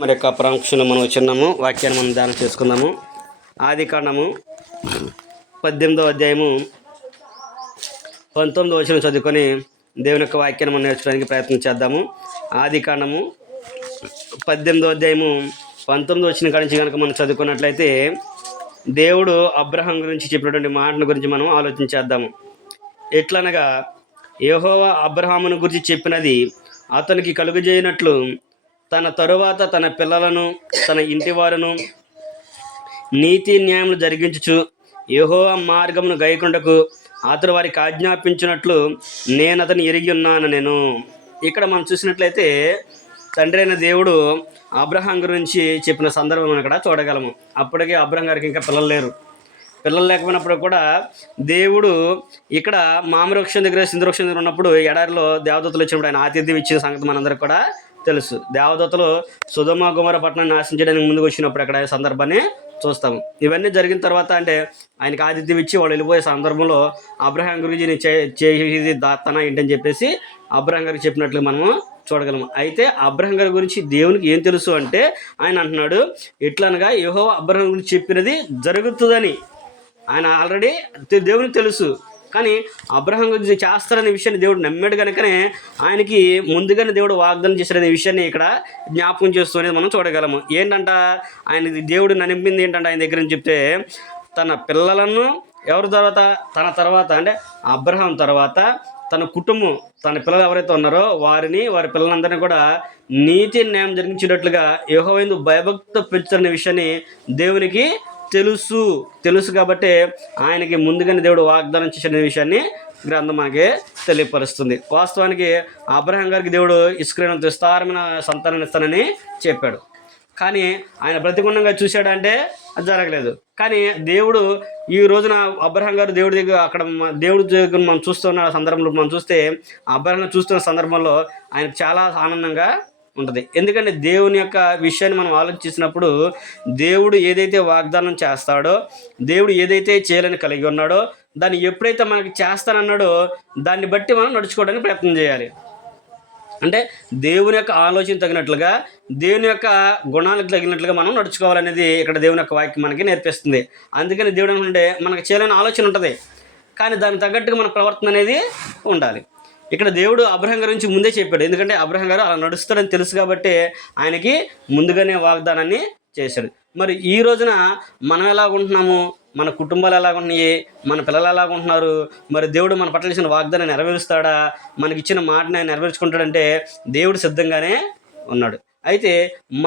మరి యొక్క ప్రాముఖ్యతను మనం చిన్నాము వాక్యాన్ని మనం ధ్యానం చేసుకుందాము. ఆది కాండము 18వ అధ్యాయము 19వ వచనం చదువుకొని దేవుని యొక్క వాక్యాన్ని మనం నేర్చుకోవడానికి ప్రయత్నం చేద్దాము. ఆది కాండము 18వ అధ్యాయము 19వ వచనం కాడి నుంచి కనుక మనం చదువుకున్నట్లయితే దేవుడు అబ్రహాం గురించి చెప్పినటువంటి మాటల గురించి మనం ఆలోచించేద్దాము. ఎట్లనగా యెహోవా అబ్రహామును గురించి చెప్పినది అతనికి కలుగజేయనట్లు తన తరువాత తన పిల్లలను తన ఇంటి వారును నీతి న్యాయములు జరిగించుచు యెహోవా మార్గమును గైకొండకు అతడు వారికి ఆజ్ఞాపించినట్లు నేను అతను ఎరిగి ఉన్నాను. నేను ఇక్కడ మనం చూసినట్లయితే తండ్రి అయిన దేవుడు అబ్రహాం గురించి చెప్పిన సందర్భం మనం ఇక్కడ చూడగలము. అప్పటికే అబ్రహాం గారికి ఇంకా పిల్లలు లేకపోయినప్పుడు కూడా దేవుడు ఇక్కడ మామివృక్షం దగ్గర సింధువృక్షం దగ్గర ఉన్నప్పుడు ఎడారిలో దేవదూతలు వచ్చినప్పుడు ఆయన ఆతిథ్యం ఇచ్చిన సంగతి మనందరికీ కూడా తెలుసు. దేవదూతలు సొదొమ గొమొర్రా పట్టణాన్ని నాశించడానికి ముందుకు వచ్చినప్పుడు అక్కడ సందర్భాన్ని చూస్తాము. ఇవన్నీ జరిగిన తర్వాత అంటే ఆయనకి ఆతిథ్యం ఇచ్చి వాళ్ళు వెళ్ళిపోయే సందర్భంలో అబ్రహాం గురించి నేను చేసేది దాతన ఏంటని చెప్పేసి అబ్రహాం గారికి చెప్పినట్లు మనము చూడగలము. అయితే అబ్రహాం గారి గురించి దేవునికి ఏం తెలుసు అంటే ఆయన అంటున్నాడు, ఎట్లనగా యెహోవా అబ్రహాం గురించి చెప్పినది జరుగుతుందని ఆయన ఆల్రెడీ దేవునికి తెలుసు. కానీ అబ్రహాం గురించి చేస్తారనే విషయాన్ని దేవుడు నమ్మాడు కనుకనే ఆయనకి ముందుగానే దేవుడు వాగ్దానం చేశారనే విషయాన్ని ఇక్కడ జ్ఞాపకం చేస్తూ మనం చూడగలము. ఏంటంట ఆయన దేవుడు నమ్మింది ఏంటంటే ఆయన దగ్గర నుంచి చెప్తే తన పిల్లలను ఎవరి తర్వాత తన తర్వాత అంటే అబ్రహాం తర్వాత తన కుటుంబం తన పిల్లలు ఎవరైతే ఉన్నారో వారి పిల్లలందరినీ కూడా నీతి న్యాయం జరిగించేటట్లుగా యెహోవా యందు భయభక్తి పెంచుతున్న విషయాన్ని దేవునికి తెలుసు కాబట్టి ఆయనకి ముందుగానే దేవుడు వాగ్దానం చేసిన విషయాన్ని గ్రంథం మనకి తెలియపరుస్తుంది. వాస్తవానికి అబ్రహాం గారికి దేవుడు ఇస్రాయేలుకు విస్తారమైన సంతానాన్ని ఇస్తానని చెప్పాడు. కానీ ఆయన ప్రతిగుణంగా చూశాడంటే అది జరగలేదు. కానీ దేవుడు ఈ రోజున అబ్రహాం గారు దేవుడి దగ్గర అక్కడ దేవుడి దగ్గర మనం చూస్తున్న సందర్భంలో మనం చూస్తే అబ్రహాం చూస్తున్న సందర్భంలో ఆయనకు చాలా ఆనందంగా ఉంటుంది. ఎందుకంటే దేవుని యొక్క విషయాన్ని మనం ఆలోచించినప్పుడు దేవుడు ఏదైతే వాగ్దానం చేస్తాడో దేవుడు ఏదైతే చేయాలని కలిగి ఉన్నాడో దాన్ని ఎప్పుడైతే మనకి చేస్తానన్నాడో దాన్ని బట్టి మనం నడుచుకోవడానికి ప్రయత్నం చేయాలి. అంటే దేవుని యొక్క ఆలోచన తగినట్లుగా దేవుని యొక్క గుణాలకు తగినట్లుగా మనం నడుచుకోవాలనేది ఇక్కడ దేవుని యొక్క వాక్యం మనకి నేర్పిస్తుంది. అందుకని దేవుడు అంటే మనకు చేయాలని ఆలోచన ఉంటుంది, కానీ దానికి తగ్గట్టుగా మన ప్రవర్తన అనేది ఉండాలి. ఇక్కడ దేవుడు అబ్రహాం గురించి ముందే చెప్పాడు. ఎందుకంటే అబ్రహాం గారు అలా నడుస్తాడని తెలుసు కాబట్టి ఆయనకి ముందుగానే వాగ్దానాన్ని చేశాడు. మరి ఈ రోజున మనం ఎలాగుంటున్నాము, మన కుటుంబాలు ఎలాగున్నాయి, మన పిల్లలు ఎలాగుంటున్నారు, మరి దేవుడు మన పట్ల ఇచ్చిన వాగ్దానాన్ని నెరవేరుస్తాడా, మనకిచ్చిన మాటని ఆయన నెరవేర్చుకుంటాడంటే దేవుడు సిద్ధంగానే ఉన్నాడు. అయితే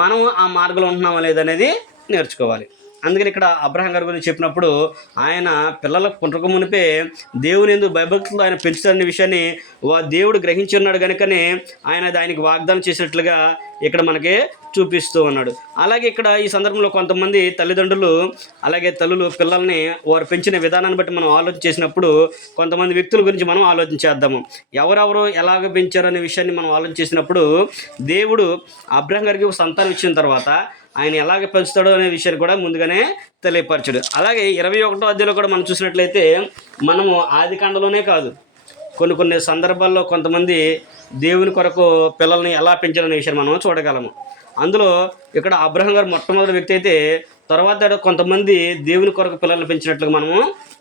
మనం ఆ మార్గంలో ఉంటున్నామా లేదనేది నేర్చుకోవాలి. అందుకని ఇక్కడ అబ్రహాం గారి గురించి చెప్పినప్పుడు ఆయన పిల్లలకు పుట్టక మునిపే దేవుని యందు భయభక్తులు ఆయన పెంచుతారనే విషయాన్ని దేవుడు గ్రహించి ఉన్నాడు కనుకనే ఆయనకి వాగ్దానం చేసినట్లుగా ఇక్కడ మనకి చూపిస్తూ ఉన్నాడు. అలాగే ఇక్కడ ఈ సందర్భంలో కొంతమంది తల్లిదండ్రులు అలాగే తల్లులు పిల్లల్ని వారు పెంచిన విధానాన్ని బట్టి మనం ఆలోచన చేసినప్పుడు కొంతమంది వ్యక్తుల గురించి మనం ఆలోచించేద్దాము. ఎవరెవరు ఎలాగ పెంచారు అనే విషయాన్ని మనం ఆలోచన చేసినప్పుడు దేవుడు అబ్రహాం గారికి సంతానం ఇచ్చిన తర్వాత ఆయన ఎలాగ పెంచుతాడో అనే విషయాన్ని కూడా ముందుగానే తెలియపరచాడు. అలాగే 21వ అధ్యాయంలో కూడా మనం చూసినట్లయితే మనము ఆది కాండలోనే కాదు కొన్ని సందర్భాల్లో కొంతమంది దేవుని కొరకు పిల్లల్ని ఎలా పెంచాలనే విషయాన్ని మనం చూడగలము. అందులో ఇక్కడ అబ్రహాం గారు మొట్టమొదటి వ్యక్తి అయితే తర్వాత కొంతమంది దేవుని కొరకు పిల్లల్ని పెంచినట్లుగా మనము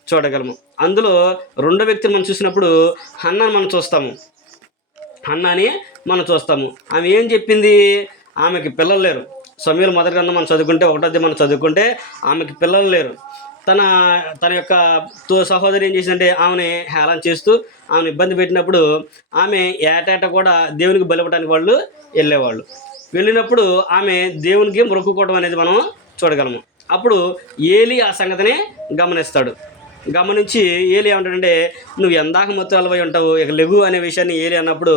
చూడగలము. అందులో రెండో వ్యక్తిని మనం చూసినప్పుడు హన్నాని మనం చూస్తాము. ఆమె ఏం చెప్పింది, ఆమెకి పిల్లలు లేరు. సమూయేలు మొదటి గ్రంథం మనం చదువుకుంటే 1వ అధ్యాయం మనం చదువుకుంటే ఆమెకి పిల్లలు లేరు. తన యొక్క సహోదరి ఏం చేసిందంటే ఆమెని హేళన చేస్తూ ఆమెను ఇబ్బంది పెట్టినప్పుడు ఆమె ఏటేట కూడా దేవునికి బలిపడానికి వాళ్ళు వెళ్ళినప్పుడు ఆమె దేవునికి మొక్కుకోవడం అనేది మనం చూడగలము. అప్పుడు ఏలీ ఆ సంగతిని గమనించి ఏలీ ఏమంటాడంటే నువ్వు ఎందాక మత్తురాలవై ఉంటావు, ఇక లెగు అనే విషయాన్ని ఏలీ అన్నప్పుడు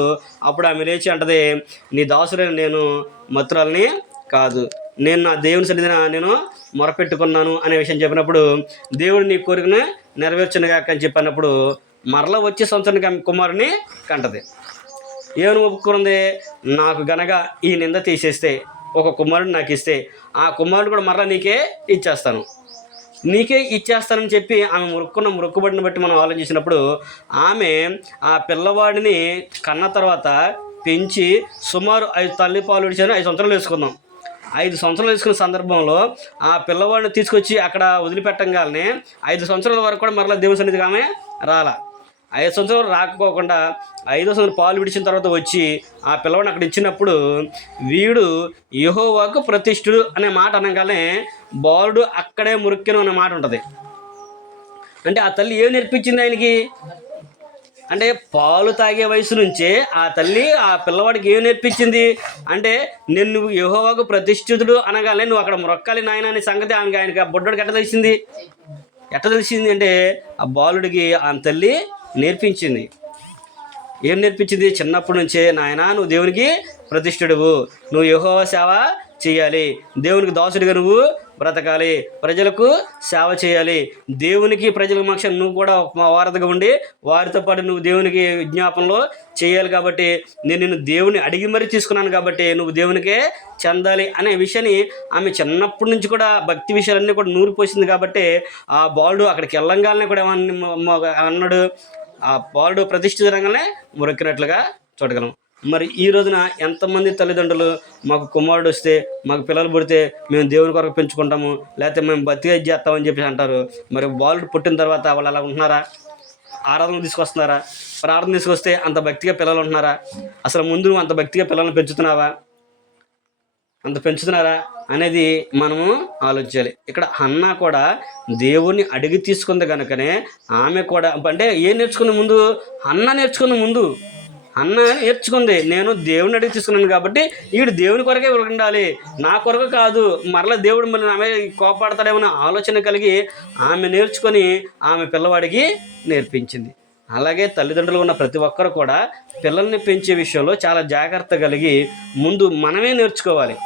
అప్పుడు ఆమె లేచి అంటది, నీ దాసుడైన నేను మత్తురాలని కాదు, నేను నా దేవుని సన్నిధిన నేను మొరపెట్టుకున్నాను అనే విషయం చెప్పినప్పుడు దేవుడు నీ కోరికను నెరవేర్చునుగాక అని చెప్పినప్పుడు మరలా వచ్చే సంవత్సరానికి ఆమె కుమారుని కంటది. ఏమని ఒప్పుకున్నది, నాకు గనక ఈ నింద తీసేస్తే ఒక కుమారుడు నాకు ఇస్తే ఆ కుమారుడు కూడా మరలా నీకే ఇచ్చేస్తానని చెప్పి ఆమె మొక్కుబడిని బట్టి మనం ఆలోచించినప్పుడు ఆమె ఆ పిల్లవాడిని కన్న తర్వాత పెంచి సుమారు 5 తల్లి పాలు విడిచాను 5 సంవత్సరాలు వేసుకుందాం. 5 సంవత్సరాలు తీసుకున్న సందర్భంలో ఆ పిల్లవాడిని తీసుకొచ్చి అక్కడ వదిలిపెట్టంగానే 5 సంవత్సరాల వరకు కూడా మరలా దేవుని సన్నిధికి ఆమె రాలా. 5 సంవత్సరాలు రాకపోకుండా 5వ సంవత్సరం పాలు విడిచిన తర్వాత వచ్చి ఆ పిల్లవాడిని అక్కడ ఇచ్చినప్పుడు వీడు యెహోవాకు ప్రతిష్ఠుడు అనే మాట అనగానే బాలుడు అక్కడే మురిక్కెను అనే మాట ఉంటుంది. అంటే ఆ తల్లి ఏం నేర్పించింది ఆయనకి? అంటే పాలు తాగే వయసు నుంచే ఆ తల్లి ఆ పిల్లవాడికి ఏం నేర్పించింది అంటే, నేను నువ్వు యెహోవాకు ప్రతిష్ఠితుడు అనగానే నువ్వు అక్కడ మొక్కాలి నాయన అనే సంగతి ఆయనకి ఆ బుడ్డోడికి ఎట్ట తెలిసింది అంటే ఆ బాలుడికి ఆ తల్లి నేర్పించింది. ఏం నేర్పించింది? చిన్నప్పటి నుంచే నాయన నువ్వు దేవునికి ప్రతిష్ఠుడువు, నువ్వు యెహోవా సేవ చేయాలి, దేవునికి దాసుడిగా నువ్వు బ్రతకాలి, ప్రజలకు సేవ చేయాలి, దేవునికి ప్రజలకు మక్షం నువ్వు కూడా మా వారధిగా ఉండి వారితో పాటు నువ్వు దేవునికి విజ్ఞాపనలో చేయాలి. కాబట్టి నేను నిన్ను దేవుని అడిగి మరీ తీసుకున్నాను కాబట్టి నువ్వు దేవునికే చెందాలి అనే విషయాన్ని ఆమె చిన్నప్పటి నుంచి కూడా భక్తి విషయాలన్నీ కూడా నూరిపోసింది. కాబట్టి ఆ బాలుడు అక్కడికి వెళ్ళంగానే కూడా అన్నాడు, ఆ బాలుడు ప్రతిష్ఠిత రంగానే మొరక్కినట్లుగా చూడగలం. మరి ఈ రోజున ఎంతమంది తల్లిదండ్రులు మాకు కుమారుడు వస్తే, మాకు పిల్లలు పుడితే మేము దేవుని కొరకు పెంచుకుంటాము, లేకపోతే మేము బతిగా చేస్తామని చెప్పేసి అంటారు. మరి బాలుడు పుట్టిన తర్వాత వాళ్ళు అలా ఉంటున్నారా? ఆరాధన తీసుకొస్తున్నారా? ప్రార్థన తీసుకొస్తే అంత భక్తిగా పిల్లలు ఉంటున్నారా? అసలు ముందు నువ్వు అంత భక్తిగా పిల్లల్ని పెంచుతున్నావా? అంత పెంచుతున్నారా అనేది మనము ఆలోచించాలి. ఇక్కడ హన్నా కూడా దేవుణ్ణి అడిగి తీసుకుంది కనుకనే ఆమె కూడా అంటే ఏం నేర్చుకుంది ముందు? హన్నా నేర్చుకుంది ముందు. అన్న నేర్చుకుంది, నేను దేవుని అడిగి తీసుకున్నాను కాబట్టి వీడు దేవుని కొరకే ఉండాలి, నా కొరకు కాదు, మరలా దేవుడు మళ్ళీ ఆమె కోపాడతాడేమో ఆలోచన కలిగి ఆమె నేర్చుకొని ఆమె పిల్లవాడికి నేర్పించింది. అలాగే తల్లిదండ్రులు ఉన్న ప్రతి ఒక్కరు కూడా పిల్లల్ని పెంచే విషయంలో చాలా జాగ్రత్త కలిగి ముందు మనమే నేర్చుకోవాలి.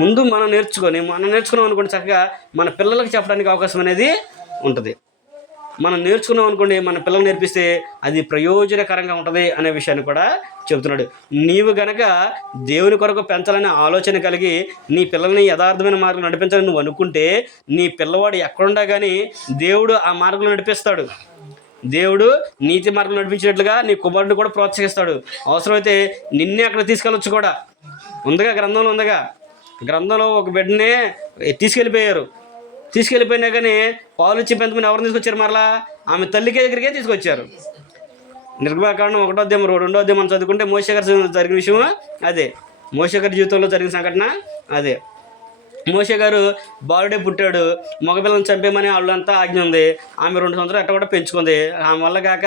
ముందు మనం నేర్చుకున్నాం అనుకోండి, చక్కగా మన పిల్లలకు చెప్పడానికి అవకాశం అనేది ఉంటుంది. మనం నేర్చుకున్నాం అనుకోండి, మన పిల్లలు నేర్పిస్తే అది ప్రయోజనకరంగా ఉంటుంది అనే విషయాన్ని కూడా చెబుతున్నాడు. నీవు గనక దేవుని కొరకు పెంచాలనే ఆలోచన కలిగి నీ పిల్లల్ని యథార్థమైన మార్గం నడిపించాలని నువ్వు అనుకుంటే నీ పిల్లవాడు ఎక్కడుండా కానీ దేవుడు ఆ మార్గంలో నడిపిస్తాడు. దేవుడు నీతి మార్గం నడిపించినట్లుగా నీ కుమారుడిని కూడా ప్రోత్సహిస్తాడు. అవసరమైతే నిన్నే అక్కడ తీసుకెళ్ళొచ్చు కూడా. గ్రంథంలో ఒక బిడ్డనే తీసుకెళ్ళిపోయినా కానీ పాలు ఇచ్చి పెంచమని ఎవరిని తీసుకొచ్చారు? మరలా ఆమె తల్లికి దగ్గరికే తీసుకొచ్చారు. నిర్గమకాండం 1వ అధ్యాయం 2వ అధ్యాయం మనం చదువుకుంటే మోషే గారు జరిగిన విషయం అదే. మోషే గారి జీవితంలో జరిగిన సంఘటన అదే. మోషే గారు బాలుడే పుట్టాడు, మగపిల్లని చంపేమని వాళ్ళంతా ఆజ్ఞ ఉంది. ఆమె 2 సంవత్సరాలు ఎట్ట కూడా పెంచుకుంది. ఆమె వల్ల కాక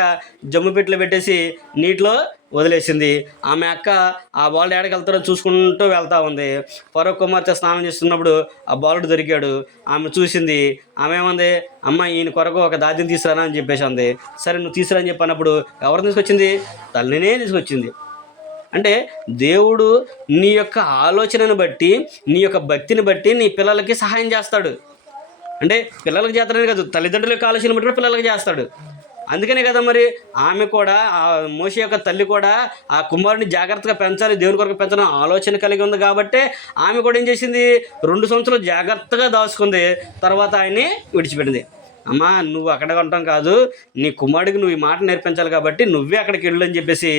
జమ్ము పెట్టెలు పెట్టేసి నీటిలో వదిలేసింది. ఆమె అక్క ఆ బాలుడు ఏడకి వెళ్తాడో చూసుకుంటూ వెళ్తూ ఉంది. ఫరో కుమార్తె స్నానం చేస్తున్నప్పుడు ఆ బాలుడు దొరికాడు. ఆమె చూసింది. ఆమె ఏమంది? అమ్మ ఈయన కొరకు ఒక దాద్యం తీసుకురానా అని చెప్పేసి అంది. సరే నువ్వు తీసుకురా అని చెప్పినప్పుడు ఎవరు తీసుకొచ్చింది? తల్లినే తీసుకొచ్చింది. అంటే దేవుడు నీ యొక్క ఆలోచనను బట్టి, నీ యొక్క భక్తిని బట్టి నీ పిల్లలకి సహాయం చేస్తాడు. అంటే పిల్లలకి చేస్తాడని కాదు, తల్లిదండ్రుల యొక్క ఆలోచన బట్టి కూడా పిల్లలకి చేస్తాడు. అందుకనే కదా మరి ఆమె కూడా ఆ మోషే యొక్క తల్లి కూడా ఆ కుమారుడిని జాగ్రత్తగా పెంచాలి, దేవుని కొరకు పెంచాలని ఆలోచన కలిగి ఉంది. కాబట్టి ఆమె కూడా ఏం చేసింది? 2 సంవత్సరాలు జాగ్రత్తగా దాచుకుంది. తర్వాత ఆయన్ని విడిచిపెట్టింది. అమ్మా నువ్వు అక్కడ ఉండటం కాదు, నీ కుమారుడికి నువ్వు ఈ మాట నేర్పించాలి కాబట్టి నువ్వే అక్కడికి వెళ్ళు అని చెప్పేసి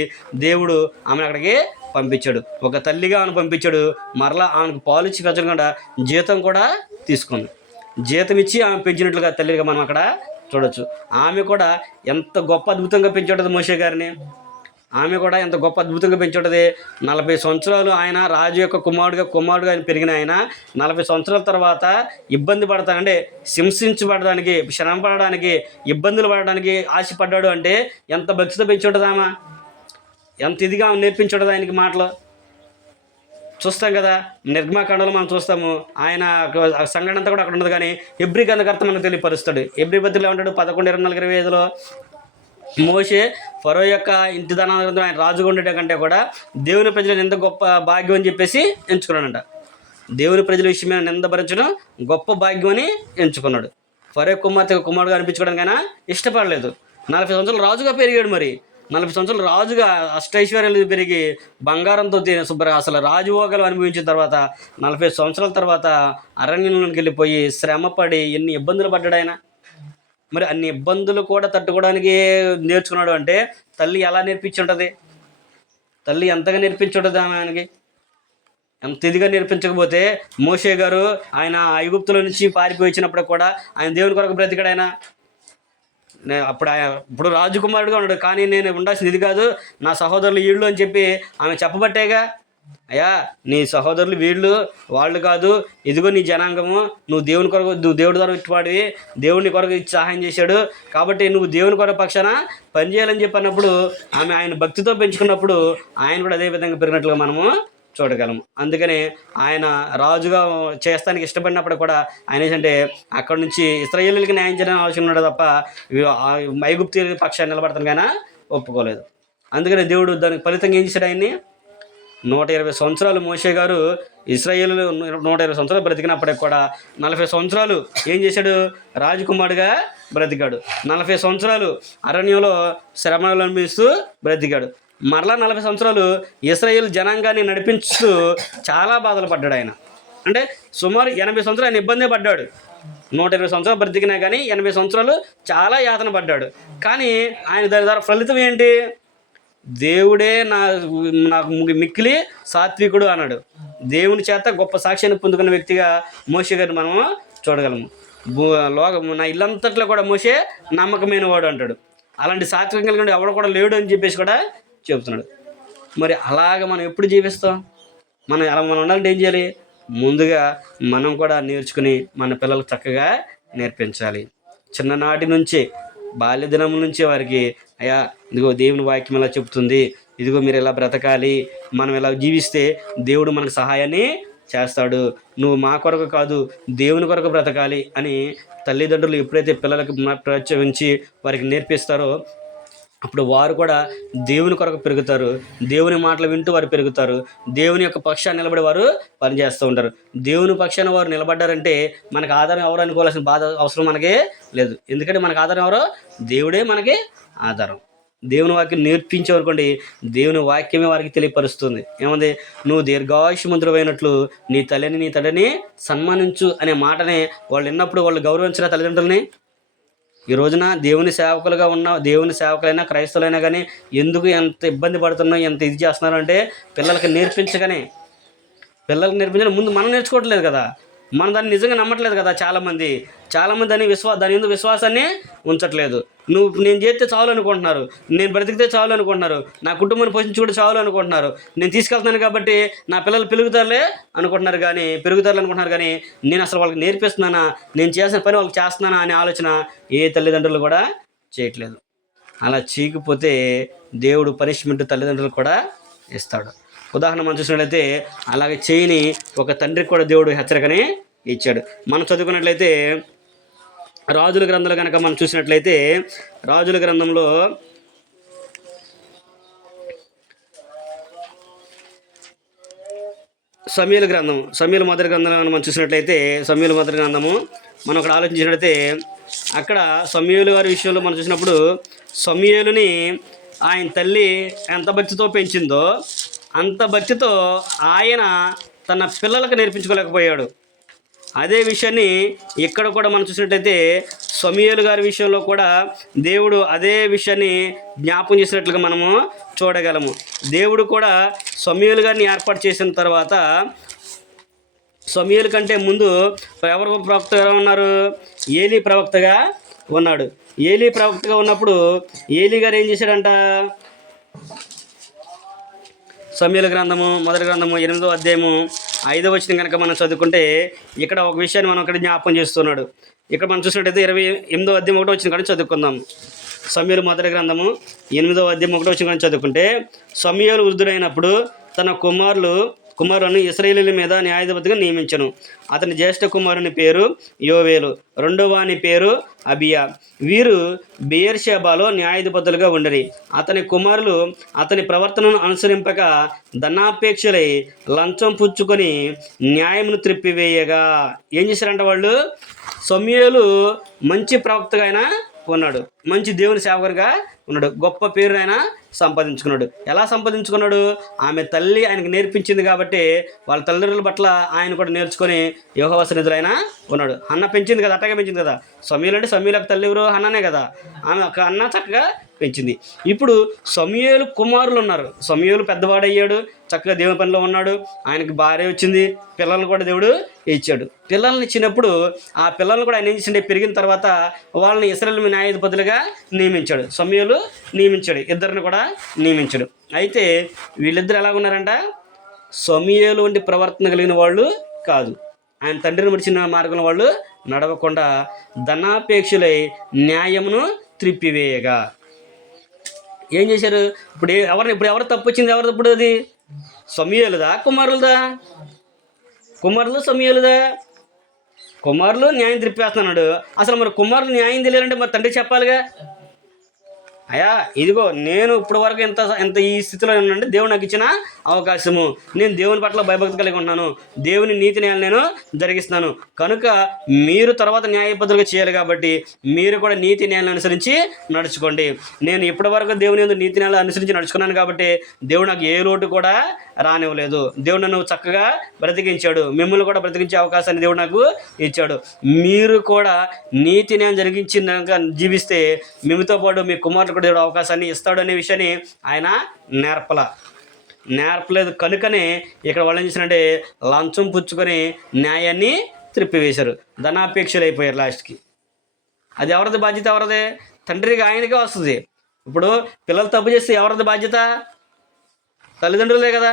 దేవుడు ఆమెను అక్కడికి పంపించాడు. ఒక తల్లిగా ఆమెను పంపించాడు. మరలా ఆమెకు పాలు ఇచ్చి పెంచకుండా జీతం కూడా తీసుకుంది. జీతం ఇచ్చి ఆమె పెంచినట్లుగా తల్లిగా మనం అక్కడ చూడొచ్చు. ఆమె కూడా ఎంత గొప్ప అద్భుతంగా పెంచుంటుంది మోషే గారిని. ఆమె కూడా ఎంత గొప్ప అద్భుతంగా పెంచుంటుంది. 40 సంవత్సరాలు ఆయన రాజు యొక్క కుమారుడుగా ఆయన పెరిగిన ఆయన 40 సంవత్సరాల తర్వాత ఇబ్బంది పడతానంటే, హింసించబడడానికి, శ్రమ పడడానికి, ఇబ్బందులు పడడానికి ఆశపడ్డాడు అంటే ఎంత భక్తితో పెంచుంటుంది ఆమె, ఎంత ఇదిగా నేర్పించుంటుంది ఆయనకి మాటలు. చూస్తాం కదా, నిర్గమకాండంలో మనం చూస్తాము. ఆయన సంఘటన అంతా కూడా అక్కడ ఉండదు. కానీ హెబ్రీ గ్రంథకర్త మనకు తెలియపరుస్తాడు. హెబ్రీ పత్రికలో ఉంటాడు 11:24-25 మోషే ఫరో యొక్క ఇంటి ధనానంతో ఆయన రాజుగా ఉండేట కంటే కూడా దేవుని ప్రజలను ఎంత గొప్ప భాగ్యం అని చెప్పేసి ఎంచుకున్నాడంట. దేవుని ప్రజల విషయమైన నింద భరించడం గొప్ప భాగ్యం అని ఎంచుకున్నాడు. ఫరో కుమారుడుగా అనిపించుకోవడానికి ఆయన ఇష్టపడలేదు. 40 సంవత్సరాలు రాజుగా పెరిగాడు. మరి 40 సంవత్సరాలు రాజుగా అష్టైశ్వర్యాలు పెరిగి బంగారంతో అసలు రాజభోగాలు అనుభవించిన తర్వాత 40 సంవత్సరాల తర్వాత అరణ్యంలోకి వెళ్ళిపోయి శ్రమపడి ఎన్ని ఇబ్బందులు పడ్డాడు ఆయన. మరి అన్ని ఇబ్బందులు కూడా తట్టుకోవడానికి నేర్చుకున్నాడు అంటే తల్లి ఎలా నేర్పించుంటుంది? తల్లి ఎంతగా నేర్పించుంటుంది ఆయనకి? ఎంత ఇదిగా నేర్పించకపోతే మోషే గారు ఆయన ఐగుప్తుల నుంచి పారిపోయి వచ్చినప్పుడు కూడా ఆయన దేవుని కొరకు బ్రతికాడు. ఆయన ఇప్పుడు రాజకుమారుడుగా ఉన్నాడు, కానీ నేను ఉండాల్సింది ఇది కాదు, నా సహోదరులు వీళ్ళు అని చెప్పి ఆమె చెప్పబట్టేగా, అయ్యా నీ సహోదరులు వీళ్ళు వాళ్ళు కాదు, ఇదిగో నీ జనాంగము, నువ్వు దేవుని కొరకు, నువ్వు దేవుడి ద్వారా ఇచ్చివాడివి, దేవుని కొరకు ఇచ్చి సహాయం చేశాడు, కాబట్టి నువ్వు దేవుని కొరకు పక్షాన పనిచేయాలని చెప్పి అన్నప్పుడు ఆమె ఆయన భక్తితో పెంచుకున్నప్పుడు ఆయన కూడా అదే విధంగా పెరిగినట్లుగా మనము చూడగలము. అందుకని ఆయన రాజుగా చేస్తానికి ఇష్టపడినప్పుడు కూడా ఆయన ఏంటంటే అక్కడ నుంచి ఇశ్రాయేలీయులకి న్యాయం చేయాలని ఆలోచన ఉన్నాడు తప్ప ఐగుప్తు పక్షాన్ని నిలబడతాను కానీ ఒప్పుకోలేదు. అందుకని దేవుడు దానికి ఫలితంగా ఏం చేశాడు, ఆయన్ని 120 సంవత్సరాలు మోషే గారు ఇశ్రాయేలు 120 సంవత్సరాలు బ్రతికినప్పటికి కూడా 40 సంవత్సరాలు ఏం చేశాడు, రాజకుమారుడుగా బ్రతికాడు. 40 సంవత్సరాలు అరణ్యంలో శ్రమలు అనుభవిస్తూ బ్రతికాడు. మరలా 40 సంవత్సరాలు ఇశ్రాయేలు జనాంగాన్ని నడిపించుతూ చాలా బాధలు పడ్డాడు ఆయన. అంటే సుమారు 80 సంవత్సరాలు ఆయన ఇబ్బందే పడ్డాడు. 120 సంవత్సరాలు బ్రతికినా కానీ 80 సంవత్సరాలు చాలా యాతన పడ్డాడు. కానీ ఆయన దాని ద్వారా ఫలితం ఏంటి, దేవుడే నాకు మిక్కిలి సాత్వికుడు అన్నాడు. దేవుని చేత గొప్ప సాక్ష్యాన్ని పొందుకున్న వ్యక్తిగా మోషే గారిని మనము చూడగలము. నా ఇల్లంతట్లో కూడా మోషే నమ్మకమైన వాడు అంటాడు. అలాంటి సాత్వికం కలిగిన ఎవడు కూడా లేడు అని చెప్పేసి కూడా చెబుతున్నాడు. మరి అలాగ మనం ఎప్పుడు జీవిస్తాం, మనం ఉండాలంటే ఏం చేయాలి, ముందుగా మనం కూడా నేర్చుకుని మన పిల్లలకు చక్కగా నేర్పించాలి. చిన్ననాటి నుంచే బాల్యదినం నుంచి వారికి, అయ్యా ఇదిగో దేవుని వాక్యం ఎలా చెబుతుంది, ఇదిగో మీరు ఎలా బ్రతకాలి, మనం ఎలా జీవిస్తే దేవుడు మనకు సహాయాన్ని చేస్తాడు, నువ్వు మా కొరకు కాదు దేవుని కొరకు బ్రతకాలి అని తల్లిదండ్రులు ఎప్పుడైతే పిల్లలకు ప్రోత్సహించి వారికి నేర్పిస్తారో అప్పుడు వారు కూడా దేవుని కొరకు పెరుగుతారు. దేవుని మాటలు వింటూ వారు పెరుగుతారు. దేవుని యొక్క పక్షాన్ని నిలబడి వారు పనిచేస్తూ ఉంటారు. దేవుని పక్షాన్ని వారు నిలబడ్డారంటే మనకు ఆధారం ఎవరు అనుకోవాల్సిన బాధ అవసరం మనకే లేదు. ఎందుకంటే మనకు ఆధారం ఎవరో, దేవుడే మనకి ఆధారం. దేవుని వాక్యం నేర్పించేవనుకోండి, దేవుని వాక్యమే వారికి తెలియపరుస్తుంది. ఏముంది, నువ్వు దీర్ఘాయుష్మంతుడైనట్లు నీ తల్లిని నీ తండ్రిని సన్మానించు అనే మాటనే వాళ్ళు విన్నప్పుడు వాళ్ళు గౌరవించిన తల్లిదండ్రులని. ఈ రోజున దేవుని సేవకులుగా ఉన్న దేవుని సేవకులైనా క్రైస్తవులైనా కానీ ఎందుకు ఎంత ఇబ్బంది పడుతున్నా, ఎంత ఇది చేస్తున్నారు అంటే పిల్లలకి నేర్పించగానే, పిల్లలకి నేర్పించడం ముందు మనం నేర్చుకోవట్లేదు కదా, మనం దాన్ని నిజంగా నమ్మట్లేదు కదా. చాలామంది దాని ఎందుకు విశ్వాసాన్ని ఉంచట్లేదు. నేను చేస్తే చాలు అనుకుంటున్నారు, నేను బ్రతికితే చాలు అనుకుంటున్నారు, నా కుటుంబాన్ని పోషించుకుంటే చాలు అనుకుంటున్నారు, నేను తీసుకెళ్తున్నాను కాబట్టి నా పిల్లలు పెరుగుతారులే అనుకుంటున్నారు కానీ నేను అసలు వాళ్ళకి నేర్పిస్తున్నానా, నేను చేసిన పని వాళ్ళకి చేస్తున్నానా అనే ఆలోచన ఏ తల్లిదండ్రులు కూడా చేయట్లేదు. అలా చేయకపోతే దేవుడు పనిష్మెంట్ తల్లిదండ్రులు కూడా ఇస్తాడు. ఉదాహరణ మనం చూసినట్లయితే అలాగే చేయని ఒక తండ్రికి కూడా దేవుడు హెచ్చరికని ఇచ్చాడు. మనం చదువుకున్నట్లయితే రాజుల గ్రంథంలో కనుక మనం చూసినట్లయితే రాజుల గ్రంథంలో సమూయేలు మొదటి గ్రంథంలో మనం చూసినట్లయితే సమూయేలు మొదటి గ్రంథము మనం అక్కడ ఆలోచించినట్లయితే అక్కడ సమూయేలు గారి విషయంలో మనం చూసినప్పుడు సమూయేలుని ఆయన తల్లి ఎంత భక్తితో పెంచిందో అంత భక్తితో ఆయన తన పిల్లలకు నేర్పించుకోలేకపోయాడు. అదే విషయాన్ని ఇక్కడ కూడా మనం చూసినట్టయితే సమూయేలు గారి విషయంలో కూడా దేవుడు అదే విషయాన్ని జ్ఞాపకం చేసినట్లుగా మనము చూడగలము. దేవుడు కూడా సమూయేలు గారిని ఏర్పాటు చేసిన తర్వాత సమూయేలు కంటే ముందు ఎవరు ప్రవక్తగా ఉన్నారు, ఏలీ ప్రవక్తగా ఉన్నాడు. ఏలీ ప్రవక్తగా ఉన్నప్పుడు ఏలీ గారు ఏం చేశాడంట, సమూయేలు గ్రంథము మొదటి గ్రంథము 8వ అధ్యాయము 5వ వచనం కనుక మనం చదువుకుంటే ఇక్కడ ఒక విషయాన్ని మనం ఇక్కడ జ్ఞాపకం చేస్తున్నాడు. ఇక్కడ మనం చూసినట్టయితే 28వ అధ్యాయం 1వ వచనం కానీ చదువుకుందాం. సమూయేలు మొదటి గ్రంథము 8వ అధ్యాయం 1వ వచనం కానీ చదువుకుంటే, సమూయేలు వృద్ధుడైనప్పుడు తన కుమారులను ఇశ్రాయేలీయుల మీద న్యాయాధిపతిగా నియమించను. అతని జ్యేష్ఠ కుమారుని పేరు యోవేలు, రెండవ వాని పేరు అబియా. వీరు బెయేర్షెబాలో న్యాయాధిపతులుగా ఉండరి. అతని కుమారులు అతని ప్రవర్తనను అనుసరింపక ధనాపేక్షలై లంచం పుచ్చుకొని న్యాయమును త్రిప్పివేయగా ఏం చేశారంట వాళ్ళు, సమూయేలు మంచి ప్రవక్తగా ఆయన ఉన్నాడు, మంచి దేవుని సేవకునిగా ఉన్నాడు, గొప్ప పేరు ఆయన సంపాదించుకున్నాడు. ఎలా సంపాదించుకున్నాడు? ఆమె తల్లి ఆయనకు నేర్పించింది కాబట్టి వాళ్ళ తల్లిదండ్రుల పట్ల ఆయన కూడా నేర్చుకొని యెహోవా సన్నిధిలో ఆయన ఉన్నాడు. హన్న పెంచింది కదా, అట్టగా పెంచింది కదా. సమూయేలు అంటే సమూయేలుకు తల్లి ఎవరు? హన్ననే కదా. ఆమె ఒక అన్న చక్కగా పెంచింది. ఇప్పుడు సమూయేలు కుమారులు ఉన్నారు. సమూయేలు పెద్దవాడయ్యాడు, చక్కగా దేవుని పనిలో ఉన్నాడు, ఆయనకి భార్య వచ్చింది, పిల్లల్ని కూడా దేవుడు ఇచ్చాడు. పిల్లల్ని ఇచ్చినప్పుడు ఆ పిల్లల్ని కూడా ఆయన ఏం చేసిండే, పెరిగిన తర్వాత వాళ్ళని ఇశ్రాయేలు న్యాయాధిపతులుగా నియమించాడు. సమూయేలు నియమించాడు, ఇద్దరిని కూడా నియమించాడు. అయితే వీళ్ళిద్దరు ఎలాగున్నారంట? సమూయేలు వంటి ప్రవర్తన కలిగిన వాళ్ళు కాదు. ఆయన తండ్రిని విడిచిన మార్గంలో వాళ్ళు నడవకుండా ధనాపేక్షలై న్యాయమును త్రిప్పివేయగా ఏం చేశారు? ఇప్పుడు ఎవరు తప్పు వచ్చింది? ఎవరు తప్పుడు? అది సమూయేలుదా కుమారులదా? కుమారులు సమూయేలుదా? కుమారులు న్యాయం త్రిప్పేస్తున్నాడు. అసలు మరి కుమారులు న్యాయం తెలియాలంటే మరి తండ్రి చెప్పాలిగా. అయ్యా ఇదిగో నేను ఇప్పటి వరకు ఎంత ఈ స్థితిలో ఉన్నానంటే దేవుడు నాకు ఇచ్చిన అవకాశము, నేను దేవుని పట్ల భయభక్తి కలిగి ఉన్నాను, దేవుని నీతి న్యాయాలు నేను జరిగిస్తున్నాను, కనుక మీరు తర్వాత న్యాయబద్ధులుగా చేయాలి కాబట్టి మీరు కూడా నీతి న్యాయాలను అనుసరించి నడుచుకోండి. నేను ఇప్పటి వరకు దేవుని యందు నీతి న్యాయాలు అనుసరించి నడుచుకున్నాను కాబట్టి దేవుడు నాకు ఏ లోటు కూడా రానివ్వలేదు. దేవుడు నన్ను చక్కగా బ్రతికించాడు, మిమ్మల్ని కూడా బ్రతికించే అవకాశాన్ని దేవుడు నాకు ఇచ్చాడు. మీరు కూడా నీతి న్యాయం జరిగించినాక జీవిస్తే మీతో పాటు మీ కుమారుడు కూడా దేవుడు అవకాశాన్ని ఇస్తాడు అనే విషయాన్ని ఆయన నేర్పలేదు. కనుకనే ఇక్కడ వాళ్ళు ఏం చేశారంటే లంచం పుచ్చుకొని న్యాయాన్ని త్రిప్పివేశారు, ధనాపేక్షలు అయిపోయారు లాస్ట్కి. అది ఎవరిది బాధ్యత? ఎవరిది? తండ్రికి ఆయనకే వస్తుంది. ఇప్పుడు పిల్లలు తప్పు చేస్తే ఎవరిది బాధ్యత? తల్లిదండ్రులే కదా.